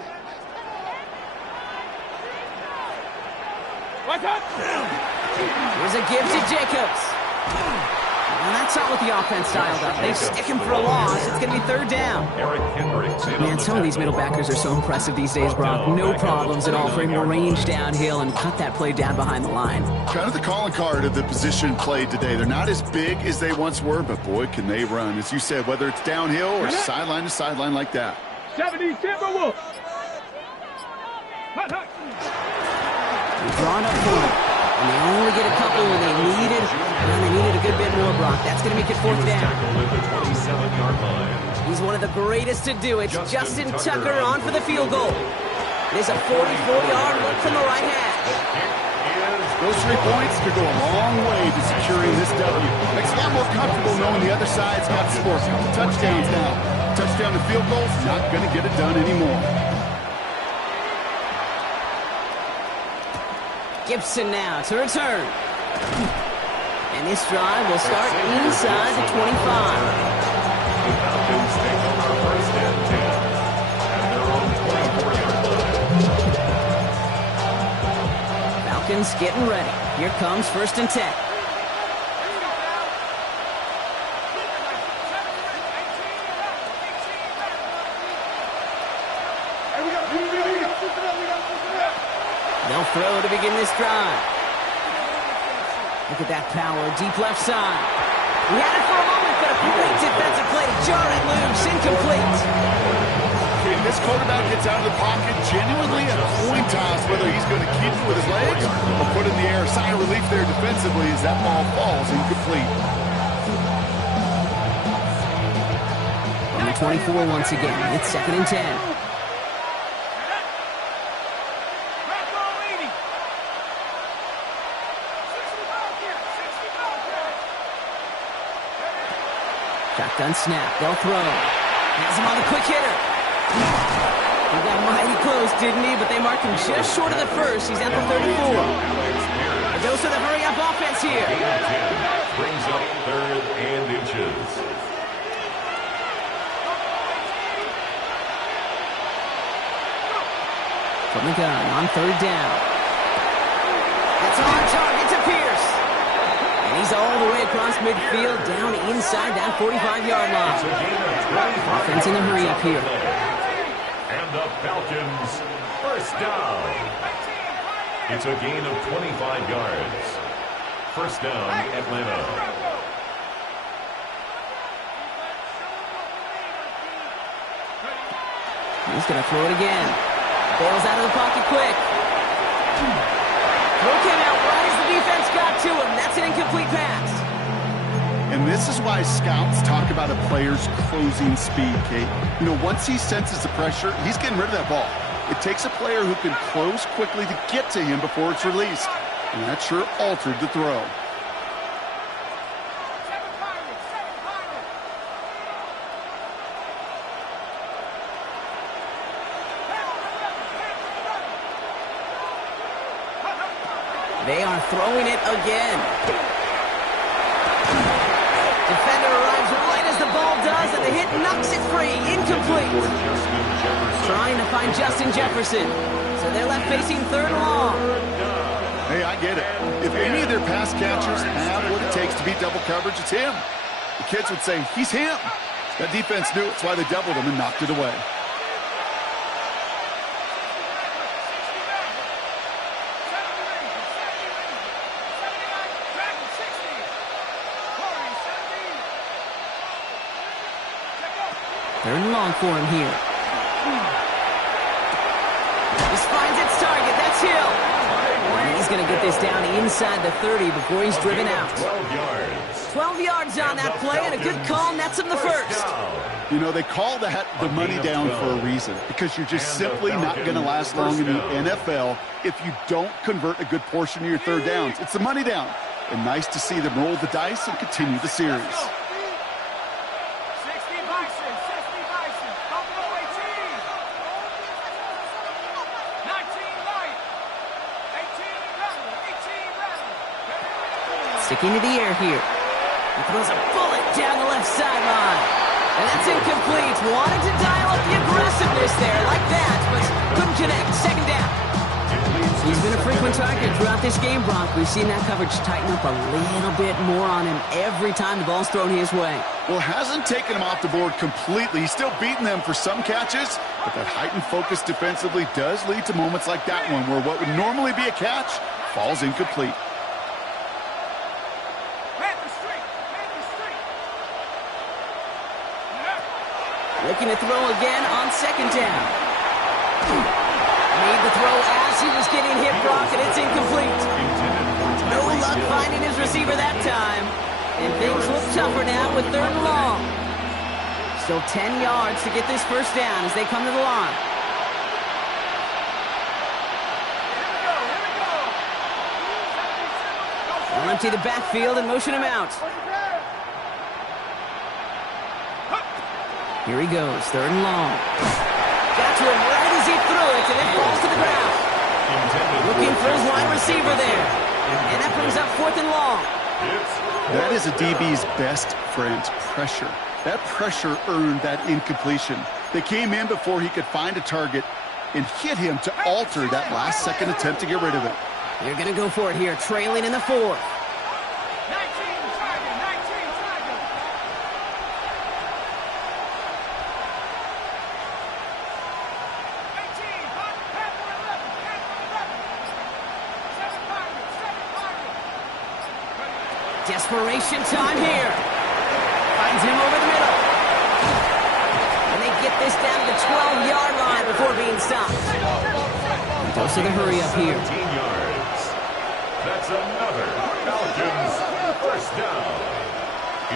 What's up? Here's a give to Jacobs. And that's not what the offense dialed up. They stick him for a loss. It's going to be 3rd down. Man, some of these middle backers are so impressive these days, Brock. No problems at all for him to range downhill and cut that play down behind the line. Kind of the calling card of the position played today. They're not as big as they once were, but boy, can they run. As you said, whether it's downhill or sideline to sideline like that. 70 Timberwolves. They're drawn up for it. And they only get a couple when they needed a good bit more, Brock. That's going to make it 4th down. He's one of the greatest to do it. Justin Tucker on for the field goal. There's a 44-yard look from the right hash. Those 3 points could go a long way to securing this W. Makes it a lot more comfortable knowing the other side's got to score a couple touchdowns now. Touchdown to field goals, not going to get it done anymore. Gibson now to return. And this drive will start inside the 25. The Falcons take over 1st and 10 at their own 24-yard line. Falcons getting ready. Here comes 1st and 10. They'll throw to begin this drive. Look at that power, deep left side. He had it for a moment, but a great defensive play to jar it loose, incomplete. Okay, this quarterback gets out of the pocket, genuinely a coin toss whether he's going to keep it with his legs or put it in the air. Sigh of relief there defensively as that ball falls incomplete. On the 24 once again. It's 2nd and 10. Shotgun snap. They'll throw. Has him on the quick hitter. He got mighty close, didn't he? But they marked him just short of the first. He's at the 34. It goes to the hurry-up offense here. Brings up 3rd and inches. From the gun on 3rd down. It's on target to Pierce. And he's all the way across midfield, down inside that 45-yard line. Offense in the hurry-up here. And the Falcons, first down. It's a gain of 25 yards. First down, Atlanta. He's going to throw it again. Bails out of the pocket quick. Throw came out right as the defense got to him. That's an incomplete pass. And this is why scouts talk about a player's closing speed, Kate. You know, once he senses the pressure, he's getting rid of that ball. It takes a player who can close quickly to get to him before it's released. And that sure altered the throw. They are throwing it again. Defender arrives right as the ball does, and the hit knocks it free. Incomplete. Trying to find Justin Jefferson. So they're left facing 3rd and long. Hey, I get it. If any of their pass catchers have what it takes to beat double coverage, it's him. The kids would say, he's him. That defense knew it. That's why they doubled him and knocked it away. Third and long for him here. This finds its target. That's Hill. And he's going to get this down inside the 30 before he's driven out. 12 yards. 12 yards on that play, and a good call nets him the first. You know, they call that the money down for a reason, because you're just simply not going to last long in the NFL if you don't convert a good portion of your 3rd downs. It's the money down. And nice to see them roll the dice and continue the series. Sticking to the air here. He throws a bullet down the left sideline. And that's incomplete. Wanted to dial up the aggressiveness there like that, but couldn't connect. 2nd down. He's been a frequent target throughout this game, Bronk. We've seen that coverage tighten up a little bit more on him every time the ball's thrown his way. Well, hasn't taken him off the board completely. He's still beating them for some catches, but that heightened focus defensively does lead to moments like that one where what would normally be a catch falls incomplete. Looking to throw again on 2nd down. Made the throw as he was getting hit, Brock, and it's incomplete. No luck finding his receiver that time. And things look tougher now with 3rd and long. Still 10 yards to get this first down as they come to the line. They'll empty the backfield and motion him out. Here he goes, 3rd and long. Got to him right as he threw it, and it falls to the ground. Looking for his wide receiver there. And that brings up 4th and long. That is a DB's best friend, pressure. That pressure earned that incompletion. They came in before he could find a target and hit him to alter that last-second attempt to get rid of it. They're going to go for it here, trailing in the 4th. Desperation time here. Finds him over the middle. And they get this down to the 12-yard line before being stopped. Dose of the hurry up here. 17 yards. That's another Falcons first down.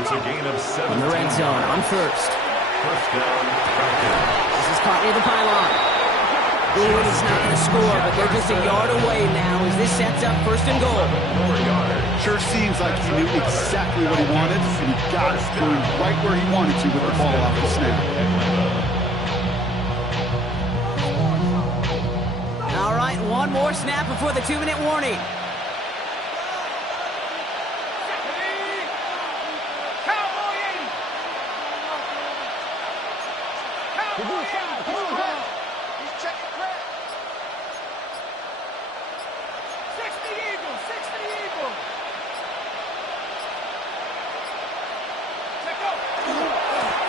It's a gain of 7. In the red zone on first. First down, Falcons. This is caught near the pylon. Ooh, it's not going to score, but they're just a yard away now as this sets up first and goal. 4 yards. Sure seems like he knew exactly what he wanted, and he got it going right where he wanted to with the ball off the snap. All right, one more snap before the 2-minute warning.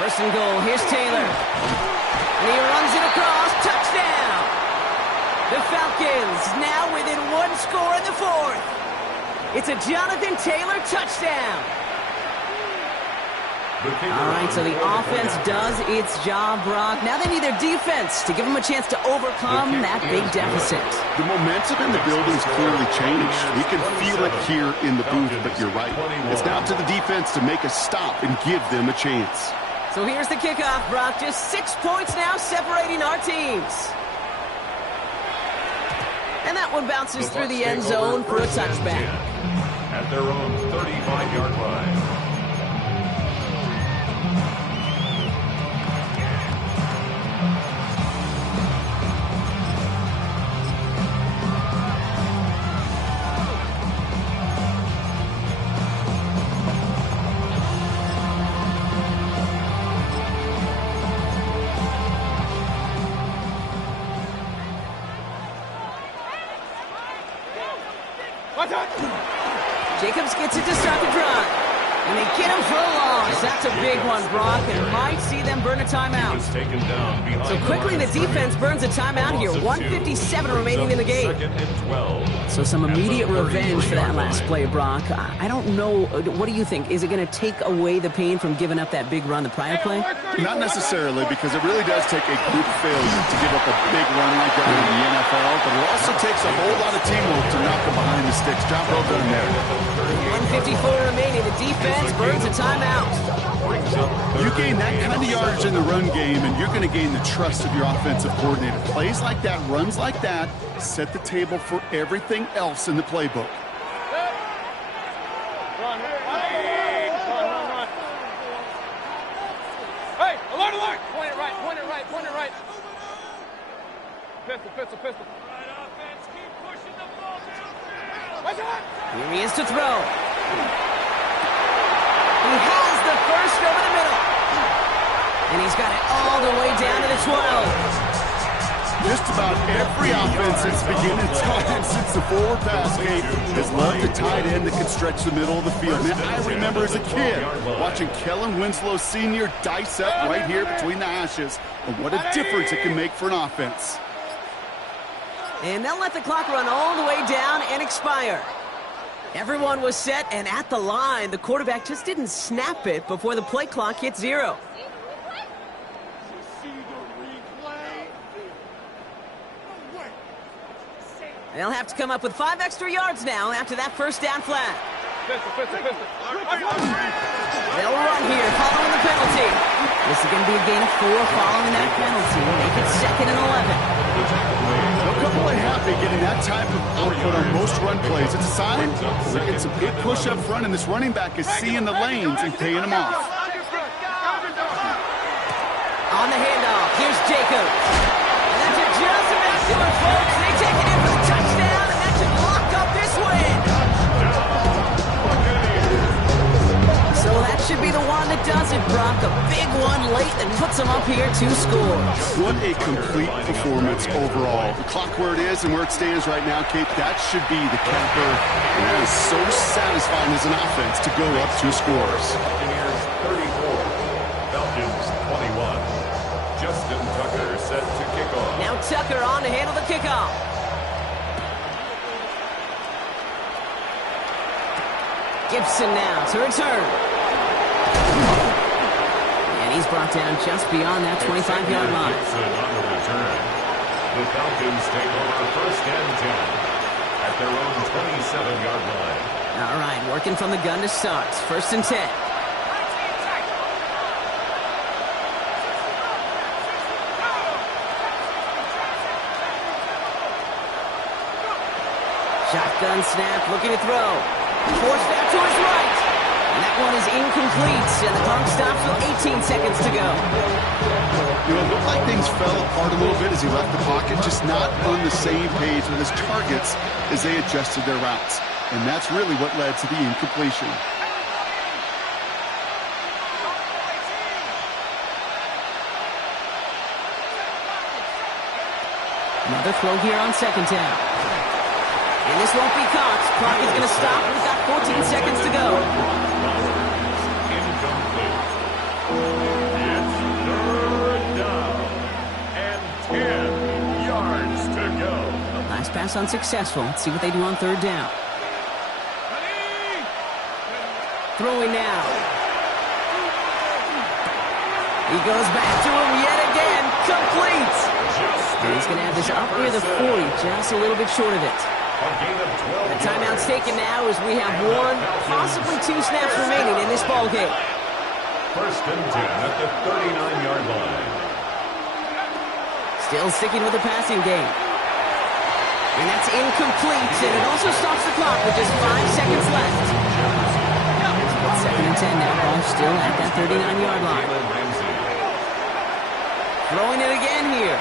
First and goal, here's Taylor. And he runs it across, touchdown! The Falcons now within one score in the fourth. It's a Jonathan Taylor touchdown. All right, so the offense does its job, Brock. Now they need their defense to give them a chance to overcome that big deficit. The momentum in the building's clearly changed. We can feel it here in the booth, but you're right. It's now to the defense to make a stop and give them a chance. So here's the kickoff, Brock. Just 6 points now separating our teams. And that one bounces through the end zone for a touchback. At their own 35-yard line. Jacobs gets it to start the drive. And they get him for a loss. That's a big one, Brock, and might see them burn a timeout. So quickly the defense burns a timeout here. 1:57 remaining in the game. So some immediate revenge for that last play, Brock. I don't know. What do you think? Is it going to take away the pain from giving up that big run the prior play? Not necessarily, because it really does take a group failure to give up a big run like that in the NFL, but it also takes a whole lot of teamwork to knock them behind the sticks. Job well done there. 1:54 remaining. The defense burns a timeout. You gain that kind of yardage in the run game, and you're going to gain the trust of your offensive coordinator. Plays like that, runs like that, set the table for everything else in the playbook. Run. Hey, alert, alert! Point it right, point it right, point it right. Pistol. Right, offense, keep pushing the ball down. Watch out! Here he is to throw. He has the first over the middle. And he's got it all the way down to the 12. Just about every offense that's beginning time since the forward pass game has loved a tight end that can stretch the middle of the field. Man, I remember as a kid watching Kellen Winslow Sr. dice up right here between the hashes. And what a difference it can make for an offense. And they'll let the clock run all the way down and expire. Everyone was set and at the line. The quarterback just didn't snap it before the play clock hit 0. They'll have to come up with 5 extra yards now after that first down flat. Pistol. They'll run here following the penalty. This is going to be a gain of 4 following that penalty. Make it 2nd and 11. They'll come away happy getting that type of output on most run plays. It's a sign we're getting some big push up front, and this running back is seeing the lanes and paying them off. On the handoff, here's Jacobs. And that's just about to it, folks. They take it in for the touchdown, and that should lock up this win. So that should be the one that does it, Brock. A big one late that puts them up here 2 scores. What a complete performance overall. The clock where it is and where it stands right now, Kate, that should be the capper. And that is so satisfying as an offense to go up 2 scores. Buccaneers 34, Falcons 21. Justin Tucker set to kick off. Now Tucker on to handle the kickoff. Gibson now to return. And And he's brought down just beyond that 25-yard line. On the return. The Falcons take over 1st and 10 at their own 27-yard line. All right, working from the gun to start. 1st and 10. Shotgun snap, looking to throw. Forced out to his right. And that one is incomplete, and the clock stops with 18 seconds to go. You know, it looked like things fell apart a little bit as he left the pocket, just not on the same page with his targets as they adjusted their routes. And that's really what led to the incompletion. Another throw here on 2nd down. And this won't be caught. Clock is going to stop. We've got 14 seconds to go. Incomplete. It's 3rd down and 10 yards to go. Last pass unsuccessful. Let's see what they do on 3rd down. Throwing now. He goes back to him yet again. Complete. And he's going to have this up near the 40, just a little bit short of it. The timeout's taken now as we have 1, possibly 2 snaps remaining in this ball game. 1st and 10 at the 39-yard line. Still sticking with the passing game. And that's incomplete, and it also stops the clock with just 5 seconds left. It's 2nd and 10 now. Ball still at that 39-yard line. Throwing it again here.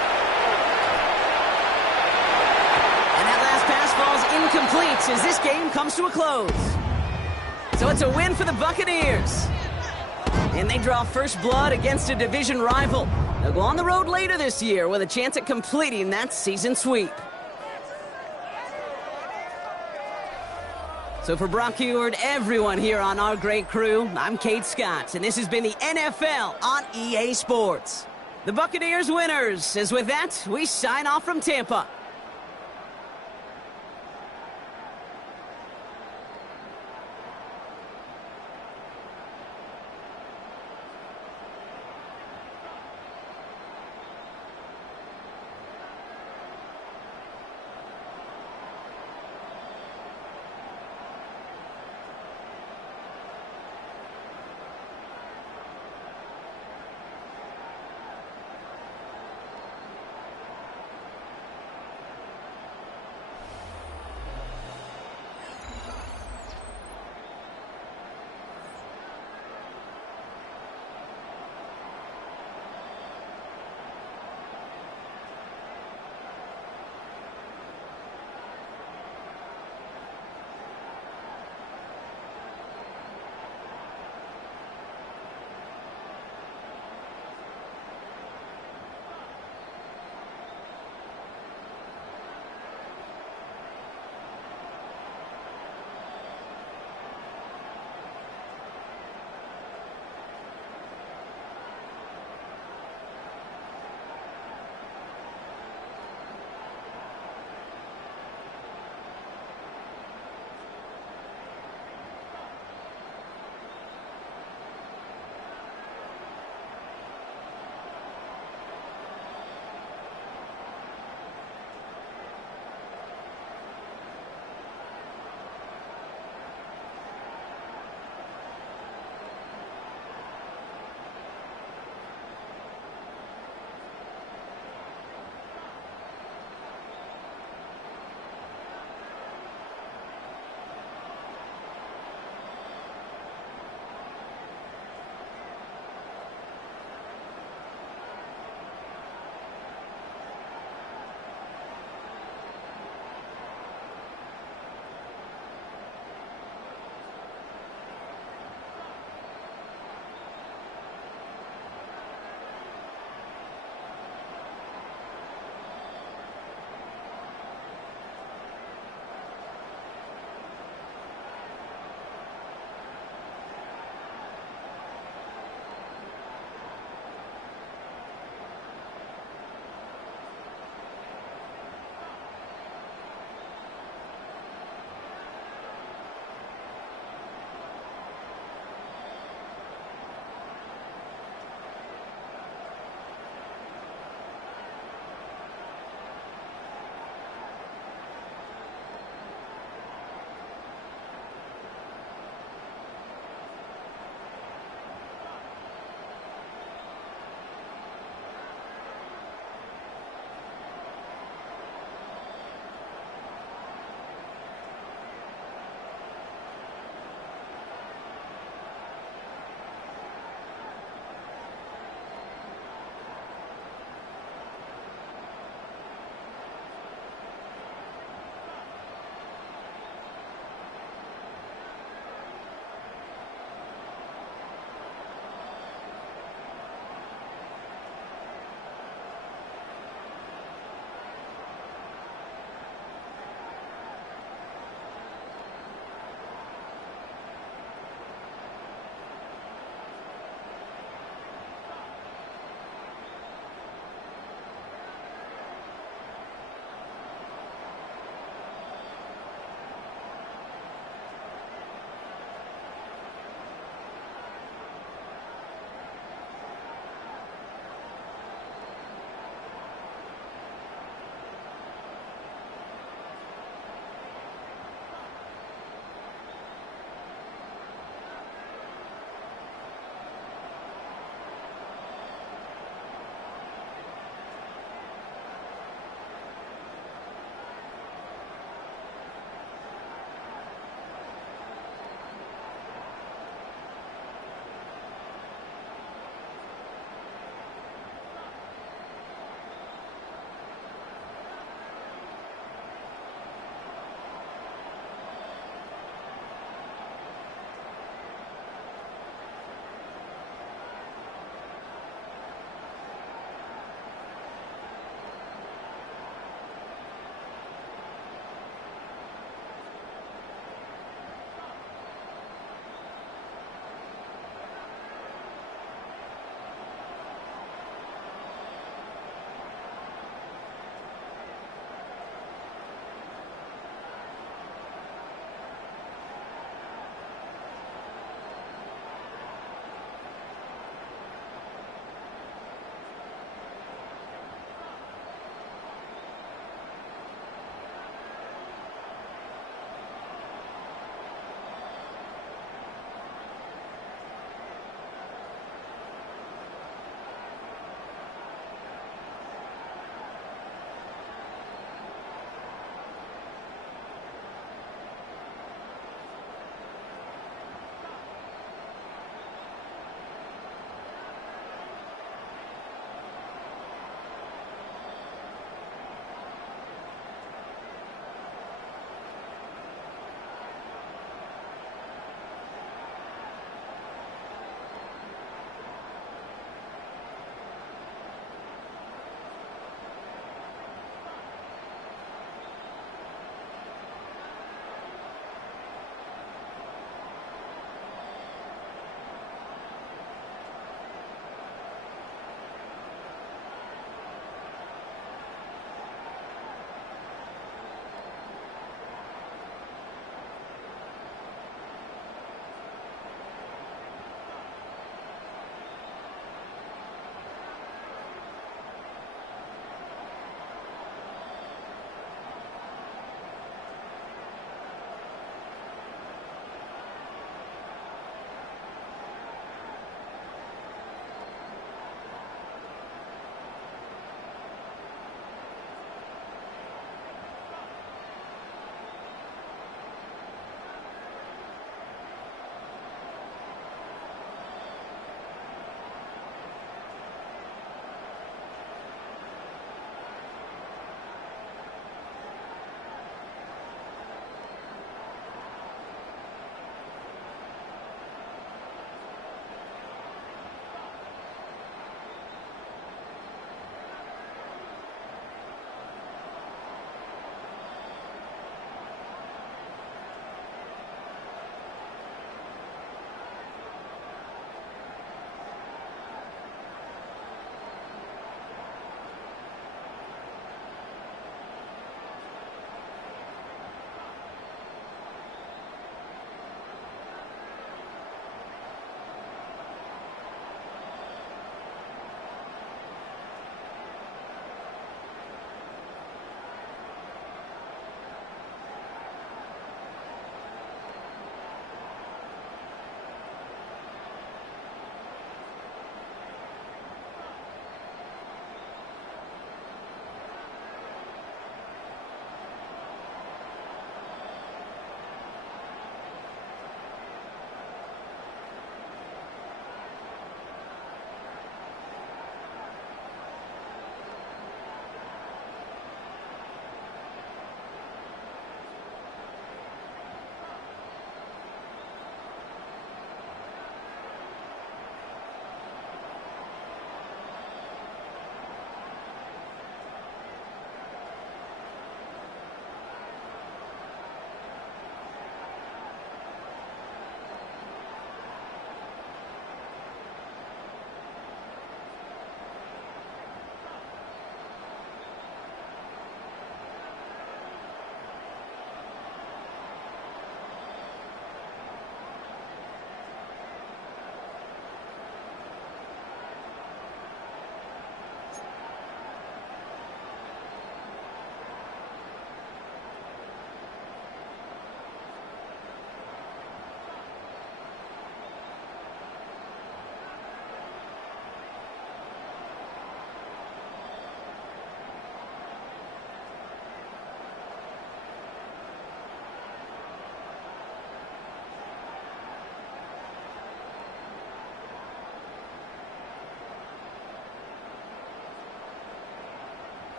Falls incomplete as this game comes to a close. So it's a win for the Buccaneers. And they draw first blood against a division rival. They'll go on the road later this year with a chance at completing that season sweep. So for Brock Heward, everyone here on our great crew, I'm Kate Scott, and this has been the NFL on EA Sports. The Buccaneers winners, as with that, we sign off from Tampa.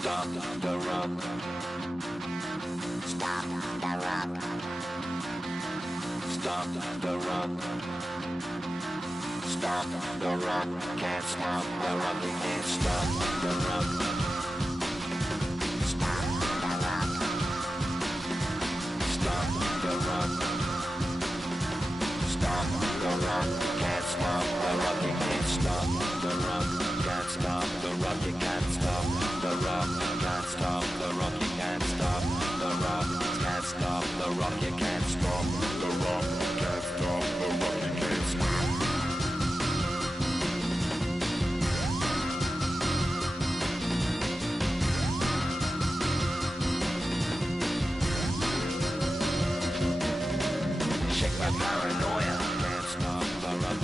Stop the rock. Stop the rock. Stop the rock. Stop the rock. Can't stop the rock. You can't stop the rock. Stop the rock. Stop the rock. Stop the rock. Can't stop the rock. You can't stop the rock. Can't stop the rock. You can't stop the rock. Can't stop the rock. You can't stop the rock. Can't stop the rock. You can't stop the rock. Can't stop the rock. You can't stop. Shake my paranoia. Can't stop the rock.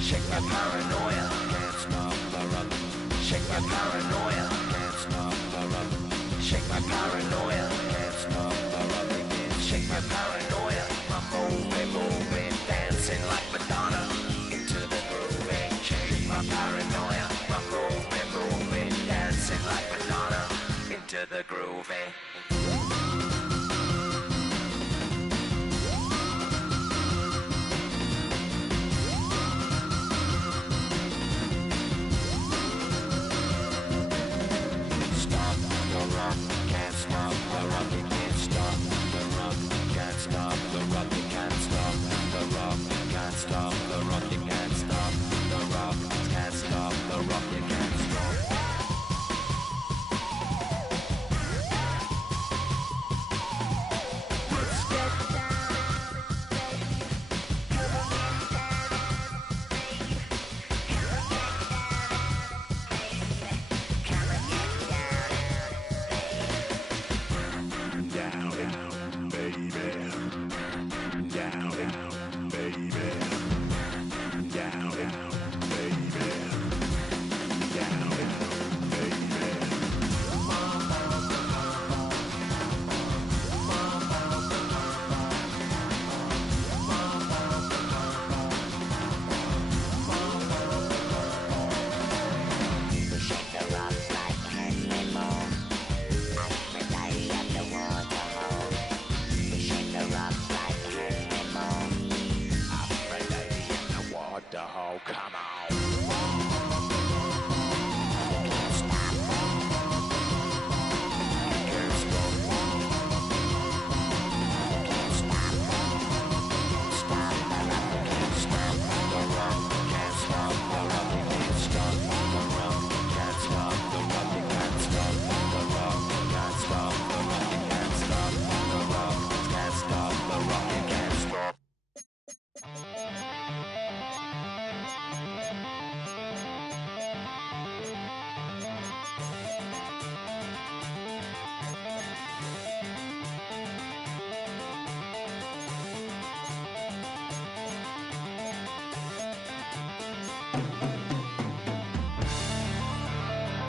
Shake my paranoia. Can't stop the rock. Shake my paranoia. Can't stop the rock. Shake my paranoia.